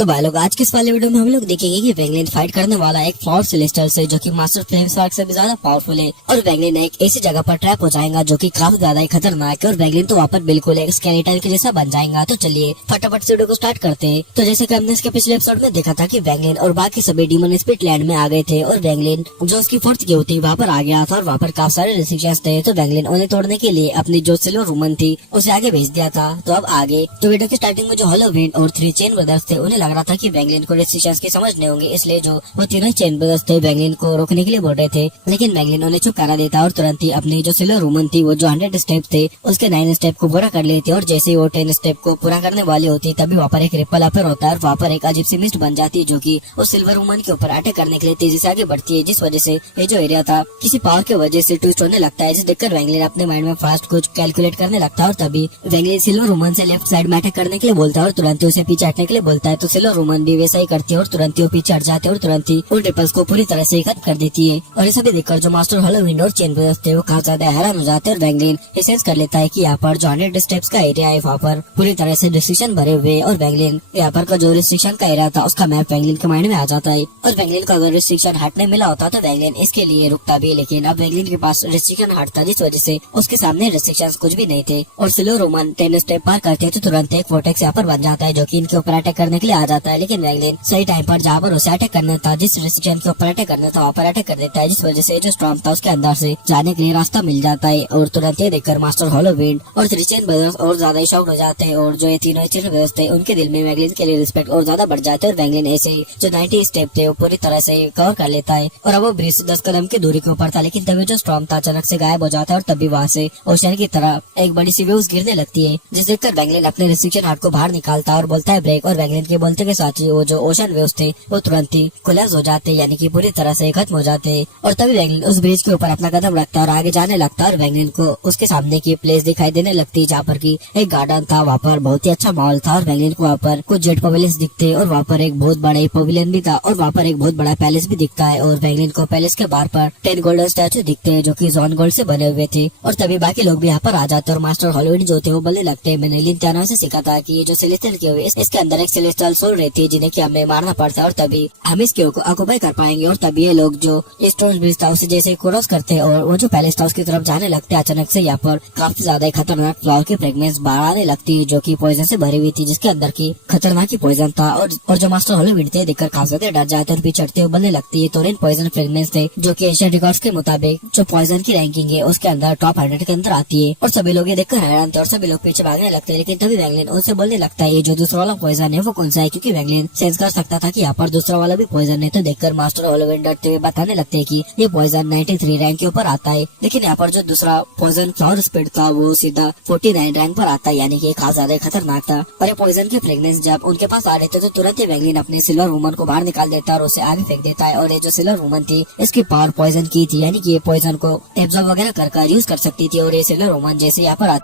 तो भाई लोग आज के इस वाले वीडियो में हम लोग देखेंगे कि वैंगलिन फाइट करने वाला एक फ्लॉवर सेलेस्टियल से जो कि मास्टर फ्लेम स्पार्क से भी ज्यादा पावरफुल है और वैंगलिन एक ऐसी जगह पर ट्रैप हो जाएगा जो कि काफी ज्यादा ही खतरनाक है और वैंगलिन तो वहाँ पर बिल्कुल एक स्केलेटन के जैसा बन जाएगा। तो चलिए फटाफट से वीडियो को स्टार्ट करते हैं। तो जैसे कि हमने इसके पिछले एपिसोड में देखा था कि वैंगलिन और बाकी सभी डीमन स्पिरिट लैंड में आ गए थे और वैंगलिन जो उसकी फोर्थ की होती वहाँ पर आ गया था और वहाँ पर काफी सारे रेस्ट्रिक्शंस थे। तो वैंगलिन उन्हें तोड़ने के लिए अपनी जो सिल्वर वुमन थी उसे आगे भेज दिया था। तो अब आगे तो वीडियो की स्टार्टिंग में जो हॉलोविन और 3 चेन ब्रदर्स थे उन्हें लग रहा था कि वैंगलिन को रेस्ट्रिक्शंस की समझ नहीं होंगे, इसलिए जो वो तीनों चेन ब्रदर्स थे वैंगलिन को रोकने के लिए बोल रहे थे। लेकिन वैंगलिन उन्हें चुप करा देता और तुरंत ही अपनी जो सिल्वर वुमन थी वो जो 100 स्टेप थे उसके 9 स्टेप को पूरा कर लेते और जैसे ही वो 10 स्टेप को पूरा करने वाली होती तभी वहाँ पर एक रिपल अपर होता है और वहाँ पर एक अजीब सी मिस्ट बन जाती है जो कि उस सिल्वर वुमन के ऊपर अटैक करने के लिए तेजी से आगे बढ़ती है, जिस वजह से ये जो एरिया था किसी पावर की वजह से ट्विस्ट होने लगता है। जिसे देखकर वैंगलिन अपने माइंड में फास्ट कुछ कैलकुलेट करने लगता है और तभी वैंगलिन सिल्वर वुमन से लेफ्ट साइड में अटैक करने के लिए बोलता है और तुरंत ही उसे पीछे हटने के लिए बोलता है। तो सिल्वर वुमन भी वैसा ही करती है और तुरंत ही वो पीछे हट जाते हैं और तुरंत ही उन रिपल्स को पूरी तरह से खत्म कर देती है। और ये सभी देखकर जो मास्टर हॉलोविन और चेन ब्रदर्स थे वो काफी ज्यादा हैरान हो जाते हैं और वैंगलिन ये सेंस कर लेता है कि यहाँ पर जो 100 स्टेप्स का एरिया है वहाँ पर पूरी तरह से रिस्ट्रिक्शन भरे हुए हैं और वैंगलिन यहाँ पर का जो रिस्ट्रिक्शन का एरिया था उसका मैप वैंगलिन के माइंड में आ जाता है। और वैंगलिन को अगर रिस्ट्रिक्शन हटने मिला होता तो वैंगलिन इसके लिए रुकता भी, लेकिन अब वैंगलिन के पास रिस्ट्रिक्शन हटता जिस वजह से उसके सामने रिस्ट्रिक्शंस कुछ भी नहीं थे। और सिल्वर वुमन 10 स्टेप पार करते हैं तो तुरंत एक वोर्टेक्स यहाँ पर बन जाता है जो कि इनके ऊपर अटैक करने के लिए आ जाता है। लेकिन वैंगलिन सही टाइम पर जहाँ पर उसे अटैक करना था, जिस रिस्ट्रिक्शन के ऊपर अटैक करना था वहाँ पर अटैक कर देता है, जिस वजह से जो स्टॉर्म था उसके अंदर से जाने के लिए रास्ता मिल जाता है। और तुरंत ये देखकर मास्टर हॉलोविन और 3 चेन ब्रदर्स और ज्यादा शॉक्ड हो जाते हैं और जो ये तीनों चेन ब्रदर्स थे उनके दिल में वैंगलिन के लिए रिस्पेक्ट और ज्यादा बढ़ जाते हैं। और वैंगलिन ऐसे जो 90 स्टेप थे वो पूरी तरह से कवर कर लेता है और अब वो ब्रिज से 10 कदम की दूरी के ऊपर था। लेकिन तभी जो स्टॉर्म था अचानक से गायब हो जाता है और तभी वहाँ से ओशन की तरह एक बड़ी सी वेव्स गिरने लगती है, जिसे देखकर वैंगलिन अपने रिस्ट्रिक्शन हार्ट को बाहर निकालता है और बोलता है ब्रेक। और वैंगलिन के बोलते के साथ ही वो जो ओशन वेव्स थे वो तुरंत ही कोलैप्स हो जाते, यानी कि पूरी तरह से खत्म हो जाते। और तभी वैंगलिन उस ब्रिज के ऊपर अपना कदम रखता है और आगे जाने लगता है और वैंगलिन को उसके सामने की प्लेस दिखाई देने लगती है जहाँ पर की एक गार्डन था। वहाँ पर बहुत ही अच्छा माहौल था और वैंगलिन को वहाँ पर कुछ जेट पवेलियंस दिखते और वहाँ पर एक बहुत बड़ा पवेलियन भी था और वहाँ पर एक बहुत बड़ा पैलेस भी दिखता है। और वैंगलिन को पैलेस के बाहर पर 10 गोल्डन स्टैचू दिखते हैं जो कि जॉन गोल्ड से बने हुए थे। और तभी बाकी लोग भी यहाँ पर आ जाते हैं और मास्टर हॉलोविन जो थे वो बोलने लगते हैं मैंने लिंथियाना से सीखा था कि ये जो सेलेस्टियल के हुए इसके अंदर एक सेलेस्टियल सोल रहती है जिन्हें कि हमें मारना पड़ता है और तभी हम इस को ऑक्युपाई कर पाएंगे। और तभी ये लोग जो स्टोन ब्रिज था उसे जैसे क्रॉस करते हैं और वो जो पैलेस था उसकी तरफ जाने लगते हैं, अचानक से यहाँ पर काफी ज्यादा खतरनाक फ्लावर की फ्रेगनेंस बाहर आने लगती है जो कि पॉइजन से भरी हुई थी, जिसके अंदर की खतरनाक पॉइजन था। और जो मास्टर हॉलोविन थे देखकर काफी ज्यादा डर जाते और पीछे हटते हुए बोलने लगती है तो इन पॉइजन फ्रेगनेंस थे जो कि एशियन रिकॉर्ड्स के मुताबिक जो पॉइजन की रैंकिंग है उसके अंदर टॉप 100 के अंदर आती है। और सभी लोग ये देखकर हैरान थे और सभी लोग पीछे भागने लगते हैं। लेकिन तभी वैंगलिन उनसे बोलने लगता है ये जो दूसरा वाला पॉइजन है वो कौन सा है, क्योंकि वैंगलिन सेंस कर सकता था कि यहाँ पर दूसरा वाला भी पॉइजन है। तो देखकर मास्टर हॉलोविन डरते हुए बताने लगते हैं कि ये पॉइजन 93 रैंक के ऊपर आता है, लेकिन यहाँ पर जो दूसरा पॉइजन फ्लावर स्पिरिट था वो सीधा 49 रैंक पर आता है, यानी कि काफी ज्यादा खतरनाक था। और ये पॉइजन की फ्रेगनेंस जब उनके पास आ रहे थे तो तुरंत ही वैंगलिन अपने सिल्वर वुमन को बाहर निकाल देता है और उसे आगे फेंक देता है। और ये जो सिल्वर वुमन थी इसकी पावर पॉइजन की थी, यानी कि ये पॉइजन को एब्जॉर्ब वगैरह कर यूज कर सकती थी। और ये सिल्वर वुमन जैसे यहाँ पर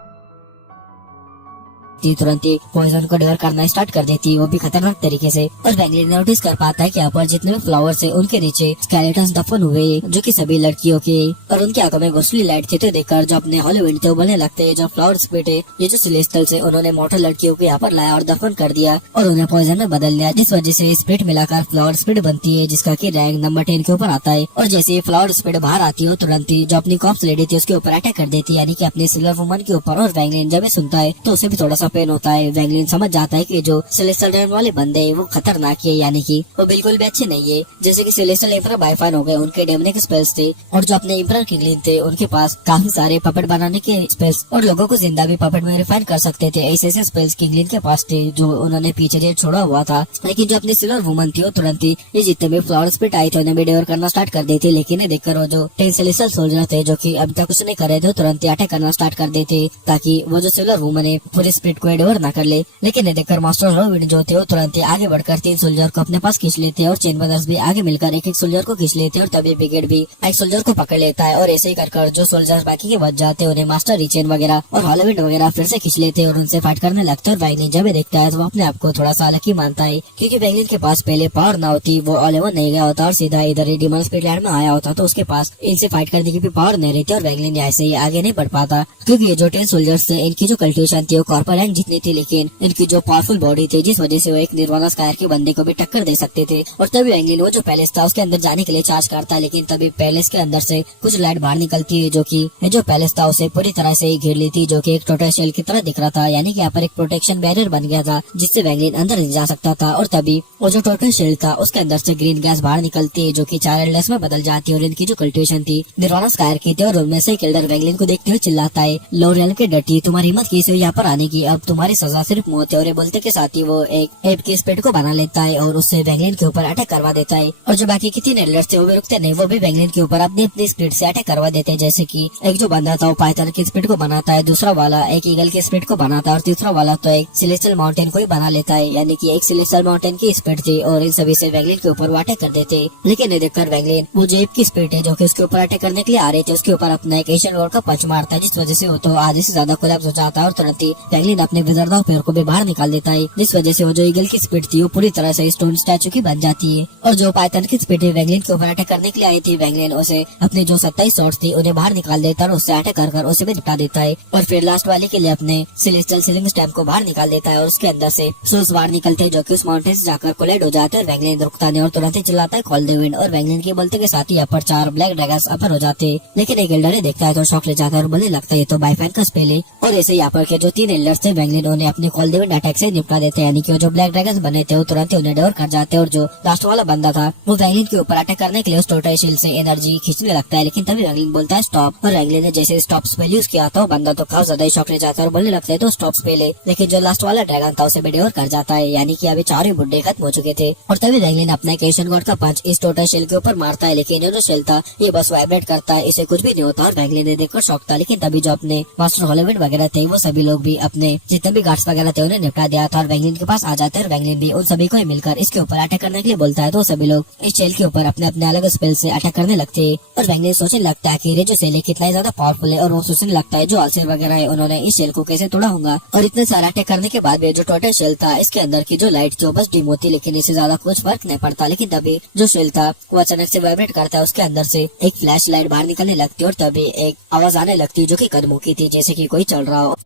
तुरंत ही पॉइजन को डिवर करना स्टार्ट कर देती, वो भी खतरनाक तरीके से। और वैंगलिन नोटिस कर पाता है कि यहाँ पर जितने भी फ्लावर्स है उनके नीचे स्केलेटन्स दफन हुए जो कि सभी लड़कियों के, और उनकी आंखों में घुसली लाइट थी। तो देखकर जो अपने हॉलोविन थे वो बोलने लगते हैं जो फ्लावर स्पिरिट है ये जो सेलेस्टियल से उन्होंने मॉर्टल लड़कियों को यहाँ पर लाया और दफन कर दिया और उन्हें पॉइजन में बदल दिया, जिस वजह से स्पिरिट मिलाकर फ्लावर स्पिरिट बनती है जिसका की रैंक नंबर 10 के ऊपर आता है। और जैसे फ्लावर स्पिरिट बाहर आती है तुरंत ही जो अपनी कॉप्स लेडी थी उसके ऊपर अटैक कर देती है, यानी कि अपने सिल्वर वुमन के ऊपर। और वैंगलिन जब ये सुनता है तो उसे भी थोड़ा सा पेन होता है। वैंगलिन समझ जाता है कि जो सेलेस्टियल रेल्म वाले बंदे हैं वो खतरनाक है, यानी कि वो बिल्कुल भी अच्छे नहीं है। जैसे कि सेलेस्टियल एम्परर बाइफाइन हो गए, उनके डेमनिक स्पेल्स थे और जो अपने एम्परर किंगलिन थे उनके पास काफी सारे पपेट बनाने के स्पेल्स और लोगों को जिंदा भी पपेट में रिफाइन कर सकते थे, ऐसे स्पेल्स किंगलिन के पास थे जो उन्होंने पीछे जेल छोड़ा हुआ था। लेकिन जो अपनी सिल्वर वुमन थी वो तुरंत ही ये जितने भी फ्लावर स्पिरिट आई थे उन्हें भी डिवर करना स्टार्ट कर देती। लेकिन ये देखकर वो जो 10 सेलेस्टियल सोल्जर थे जो की अभी तक कुछ नहीं कर रहे थे तुरंत ही अटैक करना स्टार्ट कर देते ताकि वो जो सिल्वर वुमन है पूरे स्पिरिट को डिवर न कर ले। लेकिन देखकर मास्टर हॉलोविन जो थे वो तुरंत ही आगे बढ़कर 3 सोल्जर को अपने पास खींच लेते हैं और चेन ब्रदर्स भी आगे मिलकर एक सोल्जर को खींच लेते हैं और तभी ब्रिगेड भी एक सोल्जर को पकड़ लेता है। और ऐसे ही कर जो सोल्जर बाकी के बच जाते हैं उन्हें मास्टर रिचेन वगैरह और हॉलोविन वगैरह फिर से खींच लेते हैं और उनसे फाइट करने लगते हैं। और वैंगलिन जब देखता है तो वो अपने आप को थोड़ा सा अलग ही मानता है, क्योंकि वैंगलिन के पास पहले पावर ना होती, वो ऑल ओवर नहीं गया होता और सीधा इधर ही डीमन स्पिरिट लैंड में आया होता, तो उसके पास इनसे फाइट करने की भी पावर नहीं रहती और वैंगलिन ऐसे ही आगे नहीं बढ़ पाता, क्योंकि ये जो 10 सोल्जर्स थे इनकी जो कल्टिवेशन थी वो कॉर्पर स्ट्रेंथ जितनी थी, लेकिन इनकी जो पावरफुल बॉडी थी जिस वजह से वो एक निर्वाणा स्कायर के बंदे को भी टक्कर दे सकते थे। और तभी वैंगलिन वो जो पैलेस था उसके अंदर जाने के लिए चार्ज करता है, लेकिन तभी पैलेस के अंदर से कुछ लाइट बाहर निकलती है जो कि जो पैलेस था उसे पूरी तरह से ही घेर ली थी, जो कि एक टोटल शेल की तरह दिख रहा था। यानी कि यहाँ पर एक प्रोटेक्शन बैरियर बन गया था जिससे वैंगलिन अंदर नहीं जा सकता था। और तभी वो जो टोटल शेल था उसके अंदर से ग्रीन गैस बाहर निकलती है जो कि 4 एल्डर्स में बदल जाती है। और इनकी जो कल्टिवेशन थी निर्वाणा स्कायर की थी। और उनमें से एक एल्डर वैंगलिन को देखते हुए चिल्लाता है, लो रियल के डटी, तुम्हारी हिम्मत कैसे हुई यहाँ पर आने की, अब तुम्हारी सजा सिर्फ मौत है। और ये बोलते के साथ ही वो एक एप के स्पेड को बना लेता है और उससे वैंगलिन के ऊपर अटैक करवा देता है। और जो बाकी के 3 एल्डर्स थे वो भी रुकते नहीं, वो भी वैंगलिन के ऊपर अपनी अपनी स्पीड से अटैक करवा देते हैं। जैसे कि एक जो बंदा था वो पाइथन की स्पीड को बनाता है, दूसरा वाला एक ईगल की स्पीड को बनाता है और तीसरा वाला तो एक सिलेस्टियल माउंटेन को ही बना लेता है। यानी कि एक सिलेस्टियल माउंटेन की स्पीड थी और इन सभी से वैंगलिन के ऊपर वो अटैक कर देते। लेकिन ये देखकर वैंगलिन वो जो एप की स्पीड है जो कि उसके ऊपर अटैक करने के लिए आ रहे थे उसके ऊपर अपना एक एशियन रोड का पंच मारता है, जिस वजह से वो तो आधे से ज्यादा कोलैप्स हो जाता है। और तुरंत ही वैंगलिन अपने विजर्दाव पैर को भी बाहर निकाल देता है, जिस वजह से वो जो ईगल की स्पीड थी वो पूरी तरह से स्टोन स्टैचू की बन जाती है। और जो पाइथन की स्पीड वैंगलिन के ऊपर अटैक करने के लिए आई थी, वैंगलिन उसे अपने जो 27 शॉट्स थी उन्हें बाहर निकाल देता है और उससे अटैक कर उसे भी निपटा देता है। और फिर लास्ट वाले के लिए अपने सिलेस्टियल सीलिंग स्टैम्प को बाहर निकाल देता है और उसके अंदर से सोल्स बाहर निकलते हैं जो कि उस माउंटेन से जाकर कोलाइड हो जाते हैं। और वैंगलिन रुकता नहीं और तुरंत ही चिल्लाता है कॉल द विंड। और वैंगलिन के बोलते के साथ ही यहाँ पर 4 ब्लैक ड्रैगन्स अपर हो जाते हैं। लेकिन एक एल्डर देखता है तो शॉक ले जाता है और बोलने लगता है तो बाइफैन का स्पेल है। और ऐसे यहाँ पर के जो 3 एल्डर्स थे वैंगलिन उन्हें अपने कॉल द विंड अटैक से निपटा देते हैं। यानी कि जो ब्लैक ड्रैगन्स बने थे वो तुरंत ही उन्हें डेवर कर जाते हैं। और जो लास्ट वाला बंदा था वो वैंगलिन के ऊपर अटैक करने के लिए उस टोटल शील्ड से एनर्जी खींचने लगता है, लेकिन तभी वैंगलिन बोलता है स्टॉप। और वैंगलिन ने जैसे स्टॉप स्पेल यूज किया था वो बंदा तो काफी ज्यादा शॉक ले जाता है और बोलने लगता है तो स्टॉप स्पेल है। लेकिन जो लास्ट वाला ड्रैगन था उसे भी डेवर कर जाता है। यानी कि अभी 4 ही बुड्ढे खत्म हो चुके थे। और तभी वैंगलिन अपना एक एशियन गॉड का पंच इस टोटल शेल के ऊपर मारता है, लेकिन ये जो शेल था ये बस वाइब्रेट करता है, इसे कुछ भी नहीं होता। और वैंगलिन ने देखकर शॉक था। लेकिन तभी जो अपने मास्टर हॉलीवुड वगैरह थे वो सभी लोग भी अपने जितने भी गार्ड्स वगैरह थे उन्हें निपटा दिया था और वैंगलिन के पास आ जाते हैं। और वैंगलिन भी उन सभी को मिलकर इसके ऊपर अटैक करने के लिए बोलता है तो सभी लोग इस शेल के ऊपर अपने अपने अलग स्पेल से अटैक करने लगते हैं। और वैंगलिन सोचने लगता है कि ये जो शेल है कितना ज्यादा पावरफुल है और वो सोचने लगता है जो आलसेर वगैरह है उन्होंने इस शेल को कैसे तोड़ा होगा। और इतने सारे अटैक करने के बाद भी जो टोटल शेल था इसके अंदर की जो लाइट थी बस डिम होती, लेकिन इससे ज्यादा कुछ फर्क नहीं पड़ता। लेकिन तभी जो शेल था वो अचानक से वाइब्रेट करता है, उसके अंदर से एक फ्लैश लाइट बाहर निकलने लगती है और तभी एक आवाज आने लगती है जो कि कदमों की थी, जैसे कि कोई चल रहा हो।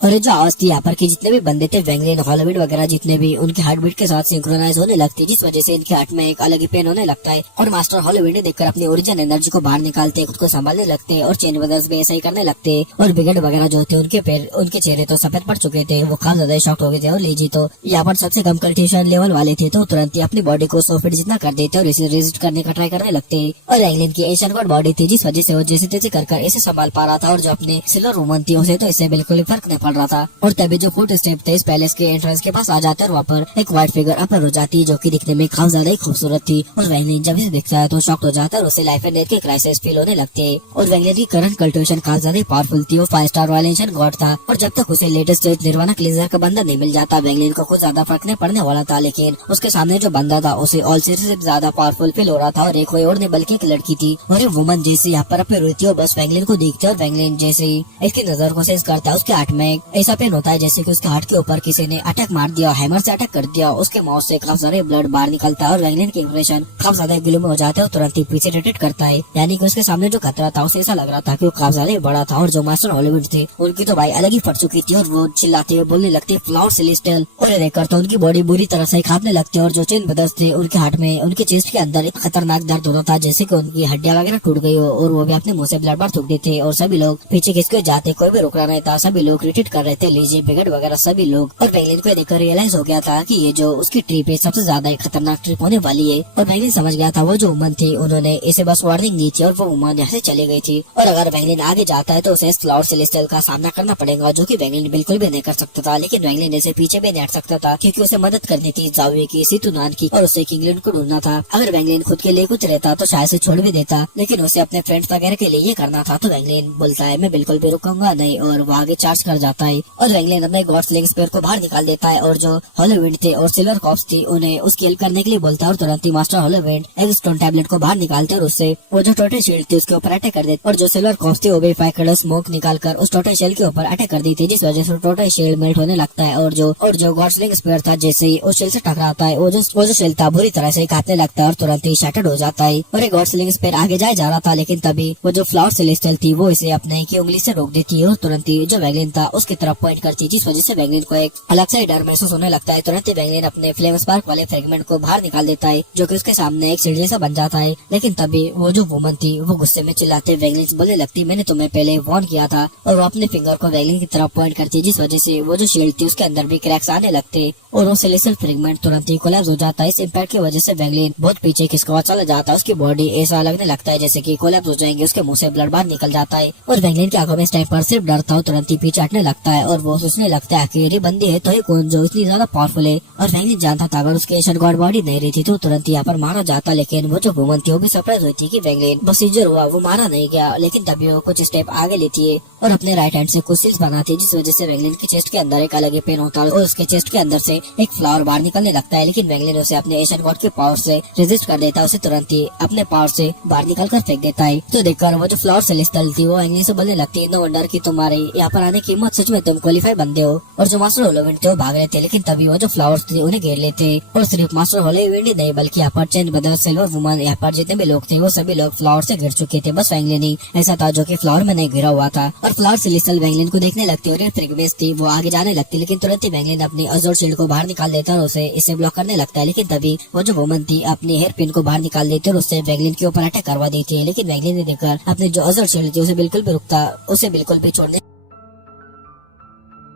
और ये जो आवाज थी यहाँ पर के जितने भी बंदे थे वैंगलिन हॉलीवुड वगैरह जितने भी उनके हार्ट बीट के साथ सिंक्रोनाइज होने लगती है, जिस वजह से इनके हार्ट में एक अलग ही पेन होने लगता है। और मास्टर हॉलीवुड ने देखकर अपनी ओरिजिनल एनर्जी को बाहर निकालते हैं, खुद को संभालने लगते हैं। और चेन ब्रदर्स भी ऐसा ही करने लगते हैं। और बिगड़ वगैरह जो थे उनके चेहरे तो सफेद पड़ चुके थे, वो काफी ज्यादा शॉक्ट हो गए थे। और लीजी तो यहाँ पर सबसे कम कल्टिवेशन लेवल वाले थे तो तुरंत ही अपनी बॉडी को 100 फीट जितना कर देते और इसे रेजिस्ट करने का ट्राई करने लगते हैं। और वैंगलिन की एशियन गॉड बॉडी थी जिस वजह से वो जैसे तैसे कर इसे संभाल पा रहा था। और जो अपने सिल्वर वुमन थी उसे तो इससे बिल्कुल फर्क नहीं पड़ रहा था। और तभी जो फुट स्टेप थे इस पैलेस के एंट्रेंस के पास आ जाते हैं और वहाँ पर एक व्हाइट फिगर अपर हो जाती है जो कि दिखने में काफी ज्यादा ही खूबसूरत थी। और वैंगलिन जब इसे देखता है तो शॉक्ट हो जाता है और उसे लाइफ एंड डेथ के क्राइसिस फील होने लगते हैं। और वैंगलिन की करंट कल्टिवेशन काफी ज्यादा पावरफुल थी, वो 5 स्टार रॉयल एशियन गॉड था। और जब तक उसे लेटेस्ट निर्वाणा क्लींजर का बंदा नहीं मिल जाता वैंगलिन को कुछ ज्यादा फर्क नहीं पड़ने वाला था। लेकिन उसके सामने जो बंदा था उसे ऑल सीरीज से ज्यादा पावरफुल फील हो रहा था। और एक कोई और नहीं बल्कि एक लड़की थी और ये वुमन जैसे यहाँ पर अपनी रोती है बस वैंगलिन को देखती है। और वैंगलिन जैसे ही इसकी नजर को सेंस करता है उसके हार्ट में ऐसा पेन होता है जैसे कि उसके हार्ट के ऊपर किसी ने अटैक मार दिया, हैमर से अटैक कर दिया। उसके माउथ से काफी सारे ब्लड बाहर निकलता है और वैंगलिन के इंप्रेशन काफी ज्यादा ग्लूमी हो जाते हैं और तुरंत ही पीछे रोटेट करता है। यानी कि उसके सामने जो खतरा था उसे ऐसा लग रहा था कि वो काफी ज्यादा बड़ा था। और जो मास्टर हॉलीवुड थे उनकी तो भाई अलग ही फट चुकी थी और वो चिल्लाते हुए बोलने लगते फ्लावर सेलेस्टियल। और ये देखकर तो उनकी बॉडी बुरी तरह से कांपने लगती है। और जो चेन ब्रदर्स थे उनके हार्ट में उनके चेस्ट के अंदर एक खतरनाक दर्द हो रहा था जैसे कि उनकी हड्डियां वगैरह टूट गई हो और वो भी अपने मुंह से ब्लड बाहर थूक थे। और सभी लोग पीछे खिसके जाते, कोई भी रुक रहा नहीं था, सभी लोग रिट्रीट कर रहे थे, लीजिए बिगड़ वगैरह सभी लोग। और वैंगलिन को देखकर रियलाइज हो गया था कि ये जो उसकी ट्रिप है सबसे ज्यादा खतरनाक ट्रिप होने वाली है। और वैंगलिन समझ गया था वो जो वुमन थी उन्होंने इसे बस वार्निंग दी थी और वो वुमन यहाँ से चली गई थी। और अगर वैंगलिन आगे जाता है तो उसे क्लाउड सेलेस्टियल का सामना करना पड़ेगा जो कि वैंगलिन बिल्कुल भी नहीं कर सकता था। लेकिन वैंगलिन इसे पीछे भी नहीं हट सकता था क्योंकि उसे मदद करनी थी जावे की, सितुनान की और उसे किंगलैंड को ढूंढना था। अगर वैंगलिन खुद के लिए कुछ रहता तो शायद से छोड़ भी देता, लेकिन उसे अपने फ्रेंड्स वगैरह के लिए ये करना था। तो वैंगलिन बोलता है मैं बिल्कुल भी रुकूंगा नहीं और वो आगे चार्ज कर जाता है। और वैंगलिन अपने गॉड स्लेइंग स्पीयर को बाहर निकाल देता है और जो हॉलीवुड थे और सिल्वर कॉप्स थी उन्हें उसकी हेल्प करने के लिए बोलता है। और तुरंत ही मास्टर हॉलीवुड एक स्टोन टैबलेट को बाहर निकालते और उससे वो जो टोटल शील्ड थी उसके ऊपर अटैक कर देते। और जो सिल्वर कॉप्स थी वो भी 5 कलर स्मोक निकालकर उस टोटल शेल के ऊपर अटैक कर दी थी, जिस वजह से टोटल शेल मेल्ट होने लगता है। और जो गॉड स्लेइंग स्पीयर था जैसे ही उस शेल से टकराता है वो जो शेल था बुरी तरह से कांपने लगता है और तुरंत ही शैटर्ड हो जाता है। और एक गॉड स्लेइंग स्पीयर आगे जा रहा था, लेकिन तभी वो जो फ्लावर सेलेस्टियल थी वो इसे अपने की उंगली से रोक देती है और तुरंत ही जो वैंगलिन था उसकी तरफ पॉइंट करती है, जिस वजह से वैंगलिन को एक अलग सा डर महसूस होने लगता है। तुरंत ही वैंगलिन अपने फ्लेम स्पार्क वाले फ्रेगमेंट को बाहर निकाल देता है, जो कि उसके सामने एक सीढ़ी सा बन जाता है। लेकिन तभी वो जो वुमन थी वो गुस्से में चिल्लाते वैंगलिन से बोलने लगती, मैंने तुम्हें पहले वार्न किया था। और वो अपने फिंगर को वैंगलिन की तरफ पॉइंट करती है, जिस वजह से वो जो शील्ड थी उसके अंदर भी क्रैक्स आने लगते और वो सेलेस्टियल फ्रेगमेंट तुरंत ही कोलैप्स हो जाता है। इस इम्पैक्ट की वजह से वैंगलिन बहुत पीछे खिसका चला जाता है। उसकी बॉडी ऐसा लगने लगता है जैसे कि कोलैप्स हो जाएंगे, उसके मुंह से ब्लड बाहर निकल जाता है। और वैंगलिन की आंखों में इस टाइम पर सिर्फ डर था, तुरंत ही पीछे हटने लगता है और वो सोचने लगता है कि ये बंदी है तो ये कौन जो इतनी ज्यादा पावरफुल है। और वैंगलिन जानता था अगर उसके एशियन गॉड बॉडी नहीं रही थी तो तुरंत यहाँ पर मारा जाता। लेकिन वो जो वुमन थी वो भी सरप्राइज हुई थी कि वैंगलिन बस इंजर हुआ, वो मारा नहीं गया। लेकिन तभी वो कुछ स्टेप आगे लेती है और अपने राइट हैंड से कुछ सील्स बनाती है, जिस वजह से वैंगलिन की चेस्ट के अंदर एक अलग ही पेन होता है और उसके चेस्ट के अंदर से एक फ्लावर बाहर निकलने लगता है। लेकिन वैंगलिन उसे अपने एशियन गॉड के पावर से रेजिस्ट कर देता है, उसे तुरंत ही अपने पावर से बाहर निकल कर फेंक देता है। तो देखकर वो जो फ्लावर सेलेस्टियल थी वो वैंगलिन से बोलने लगती है, नो वंडर कि तुम्हारे यहाँ पर आने की हिम्मत, सच में तुम क्वालिफाई बंदे हो। और जो मास्टर होलोविंड थे वो भाग रहे थे, लेकिन तभी वो जो फ्लावर्स थे उन्हें घेर लेते और सिर्फ मास्टर होलोविंड ही नहीं बल्कि यहाँ पर चेन ब्रदर, सिल्वर वुमन, यहाँ पर जितने भी लोग थे वो सभी लोग फ्लावर से घिर चुके थे। बस वैंगलिन ही ऐसा था जो कि फ्लावर में नहीं घिरा हुआ था। और फ्लावर सेलेस्टियल वैंगलिन को देखने लगती और फ्रेगमेंट्स थी वो आगे जाने लगती, लेकिन तुरंत ही वैंगलिन अपनी अज़ोर शील्ड को बाहर निकाल देता और उसे इससे ब्लॉक करने लगता है। लेकिन तभी वो जो वुमन थी अपनी हेयर पिन को बाहर निकाल देती और उससे वैंगलिन के ऊपर अटैक करवा देती है। लेकिन वैंगलिन ने देखकर अपने जो अज़ोर शील्ड थी उसे बिल्कुल भी रुकता, उसे बिल्कुल भी छोड़ने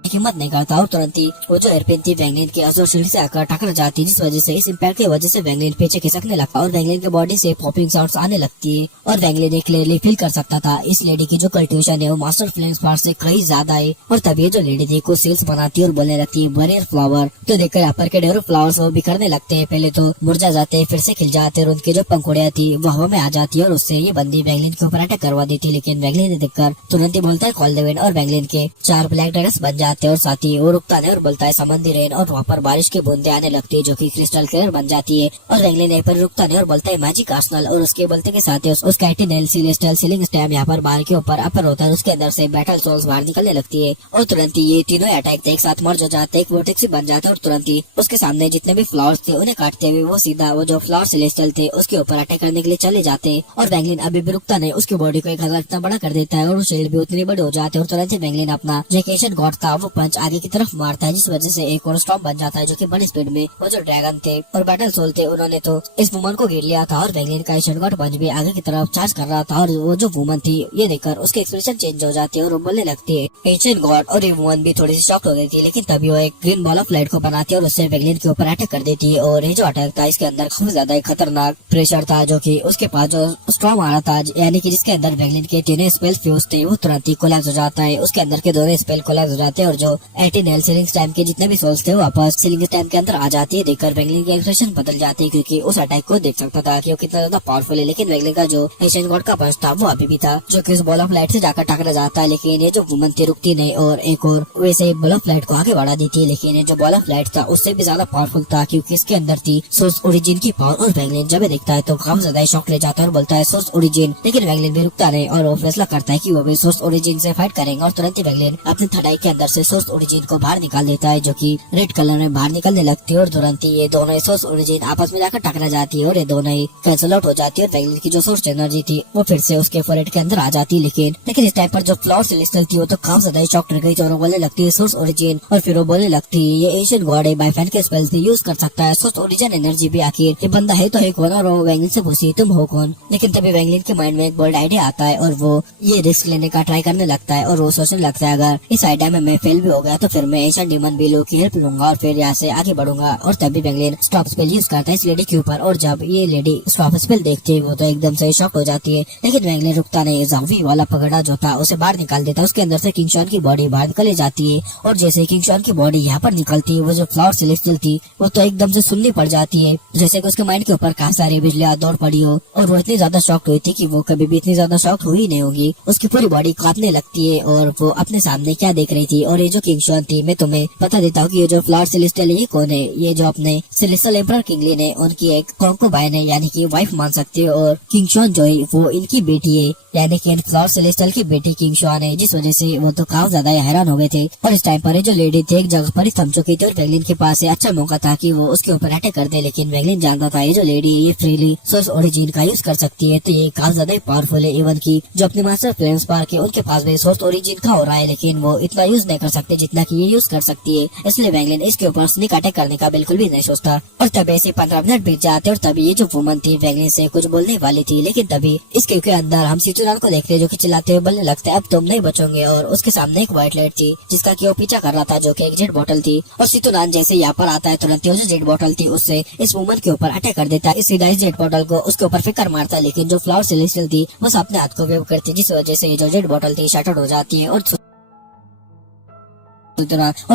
हिम्मत नहीं करता और तुरंत ही वो जो एयरपिन थी वैंगलिन के अज़ोर शील्ड से आकर टकरा जाती है, जिस वजह से इस इम्पैक्ट की वजह से वैंगलिन पीछे खिसकने लगता और वैंगलिन के बॉडी से पॉपिंग साउंड्स आने लगती है। और वैंगलिन क्लियरली फील कर सकता था इस लेडी की जो कल्टिवेशन है वो मास्टर फ्लेम स्पार्क से कई ज्यादा है। और तभी जो लेडी थी कुछ सील्स बनाती है और बोलने लगती है बरेयर फ्लावर। तो देखकर यहाँ पर के ढेरों फ्लावर्स वो बिखरने लगते हैं, पहले तो मुरझा जाते हैं फिर से खिल जाते और उनकी जो पंखुड़ियां थी वो हवा में आ जाती है और उससे ये बंदी वैंगलिन के ऊपर अटैक करवा देती है। लेकिन वैंगलिन ने देखकर तुरंत ही बोलता है कॉल द विंड और वैंगलिन के 4 ब्लैक ड्रैगन्स बन जाते हैं और साथ ही वो रुकता नहीं और बोलता है समंदी रेन और वहाँ पर बारिश की बूंदे आने लगती है जो कि क्रिस्टल क्लियर बन जाती है। और वैंगलिन यहाँ पर रुकता नहीं और बोलता है मैजिक आर्सेनल और उसके बोलते के साथ उसका एटिनल सेलेस्टियल सीलिंग स्टैम यहाँ पर बाहर के ऊपर अपर होता है, उसके अंदर से बैटल सोल्स बाहर निकलने लगती है और तुरंत ही ये तीनों अटैक एक साथ मर्ज हो जाते हैं, एक वोर्टेक्स बन जाता है और तुरंत ही उसके सामने जितने भी फ्लावर्स थे उन्हें काटते हुए वो सीधा वो जो फ्लावर सेलेस्टियल थे उसके ऊपर अटैक करने के लिए चले जाते हैं। और वैंगलिन अभी भी रुकता नहीं, उसकी बॉडी को 1000 इतना बड़ा कर देता है और शील्ड भी उतनी बड़ी हो जाती है और तुरंत ही वैंगलिन अपना जो एशियन गॉड था वो पंच आगे की तरफ मारता है, जिस वजह से एक और स्टॉर्म बन जाता है जो कि बड़ी स्पीड में वो जो ड्रैगन थे और बैटल सोल थे उन्होंने तो इस वुमन को घेर लिया था। और वैंगलिन का एशियन गॉड पंच भी आगे की तरफ चार्ज कर रहा था और वो जो वुमन थी ये देखकर उसके एक्सप्रेशन चेंज हो जाती है और वो बोलने लगती है एशियन गॉड। और ये वुमन भी थोड़ी सी शॉक्ड हो गई थी, लेकिन तभी वो एक ग्रीन बॉल ऑफ लाइट को बनाती है और उससे वैंगलिन के ऊपर अटैक कर देती है। और ये जो अटैक था इसके अंदर काफी ज्यादा खतरनाक प्रेशर था जो कि उसके पास जो स्टॉर्म आ रहा था, यानी कि जिसके अंदर वैंगलिन के तीनों स्पेल फ्यूज थे वो तुरंत ही कोलैप्स हो जाता है, उसके अंदर के दोनों स्पेल कोलैप्स हो जाते हैं और जो एटिनल सीलिंग टाइम के जितने भी सोल्स थे वो वापस सीलिंग टाइम के अंदर आ जाती है। देखकर वैंगलिन की एक्सप्रेशन बदल जाती है क्योंकि उस अटैक को देख सकता था कि वो कितना ज्यादा पावरफुल है। लेकिन वैंगलिन का जो एशियन गॉड का पंच था वो अभी भी था जो कि उस बॉल ऑफ लाइट से जाकर टकरा जाता है। लेकिन ये जो वुमन थी रुकती नहीं और एक और वैसे बॉल ऑफ लाइट को आगे बढ़ा देती है। लेकिन ये जो बॉल ऑफ लाइट था उससे भी ज्यादा पावरफुल था क्योंकि इसके अंदर थी सोर्स ओरिजिन की पावर। और वैंगलिन जब देखता है तो काफी ज्यादा शॉक ले जाता है और बोलता है सोर्स ओरिजिन। लेकिन वैंगलिन भी रुकता नहीं और वो फैसला करता है कि वो भी सोर्स ओरिजिन से फाइट करेंगे। और तुरंत ही वैंगलिन अपने थर्ड के अंदर से सोर्स ओरिजिन को बाहर निकाल देता है जो कि रेड कलर में बाहर निकलने लगती है और तुरंत ही ये दोनों सोर्स ओरिजिन आपस में जाकर टकरा जाती है और ये दोनों ही कैंसल आउट हो जाती है। और वैंगलिन की जो सोर्स एनर्जी थी वो फिर से उसके फोरहेड के अंदर आ जाती है। लेकिन इस टाइम पर जो फ्लावर सेलेस्टियल थी वो तो काफी ज्यादा शॉक रह गई थी और वो बोलने लगती है सोर्स ओरिजिन। और फिर वो बोलने लगती है ये एशियन गॉड है, बाय फैन के स्पेल से यूज कर सकता है सोर्स ओरिजिन एनर्जी भी, आखिर ये बंदा है तो है कौन। और वो वैंगलिन से पूछती तुम हो कौन। लेकिन तभी वैंगलिन के माइंड में एक बोल्ड आइडिया आता है और वो ये रिस्क लेने का ट्राई करने लगता है और वो सोचने लगता है अगर इस आइडिया में मैं फेल भी हो गया तो फिर मैं एशियन डीमन बिलो की हेल्प लूंगा और फिर यहाँ से आगे बढ़ूंगा। और तभी वैंगलिन स्टॉप स्पेल यूज करता है इस लेडी के ऊपर और जब ये लेडी स्टॉप स्पेल देखती है वो तो एकदम से शॉक हो जाती है। लेकिन वैंगलिन रुकता नहीं, ज़ॉम्बी वाला पगड़ा जो था उसे बाहर निकाल देता है, उसके अंदर से किंग शॉन की बॉडी बाहर निकल जाती है। और जैसे किंग शॉन की बॉडी यहाँ पर निकलती है वो जो फ्लावर सेलेस्टियल थी वो तो एकदम से सुननी पड़ जाती है, जैसे कि उसके माइंड के ऊपर काफी सारी बिजलियां दौड़ पड़ी हो। और वो इतनी ज्यादा शॉक्ड हुई थी कि वो कभी भी इतनी ज्यादा शॉक्ड हुई नहीं होगी। उसकी पूरी बॉडी कांपने लगती है और वो अपने सामने क्या देख रही थी। और ये जो किंग शॉन थी मैं तुम्हें बता देता हूँ कि ये जो फ्लावर सेलेस्टियल ये कौन है, ये जो अपने सेलेस्टियल एम्परर किंगलिन है उनकी एक कॉन्कोबाइन है, यानी कि वाइफ मान सकते हो। और किंग शॉन जो है वो इनकी बेटी है, यानी कि फ्लावर सेलेस्टियल की बेटी किंग शुआ ने, जिस वजह से वो तो काफी ज्यादा हैरान हो गए थे। और इस टाइम पर जो लेडी थी एक जगह पर ही थम चुकी थी और वैंगलिन के पास अच्छा मौका था कि वो उसके ऊपर अटैक कर दे, लेकिन वैंगलिन जानता था ये जो लेडी है ये फ्रीली सोर्स ओरिजिन का यूज कर सकती है, तो ये काफी ज्यादा पावरफुल है। इवन की जो अपने मास्टर फ्लेम स्पार्क है उनके पास भी सोर्स ओरिजिन का हो रहा है, लेकिन वो इतना यूज नहीं कर सकते जितना कि ये यूज कर सकती है। इसलिए वैंगलिन इसके ऊपर स्निक अटैक करने का बिल्कुल भी नहीं सोचता। और तभी ऐसे 15 मिनट बीत जाते और तभी ये जो वुमन थी वैंगलिन से कुछ बोलने वाली थी, लेकिन तभी इसके के अंदर हम सिचुरान को देखते जो कि चिल्लाते हुए बोलने लगते अब तुम नहीं बचोगे। और उसके सामने एक व्हाइट लाइट थी जिसका कि वो पीछा कर रहा था, जो कि एक जेट बॉटल थी। और सितुरान जैसे यहाँ पर आता है तुरंत जो जेट बॉटल थी उससे इस वुमन के ऊपर अटैक कर देता है। इस सीधा इस जेट बॉटल को उसके ऊपर फिकर मारता है, लेकिन जो फ्लावर सेलेस्टियल थी बस अपने हाथ को वेव करती, जिस वजह से ये जो जेट बॉटल थी शटर्ड हो जाती है। और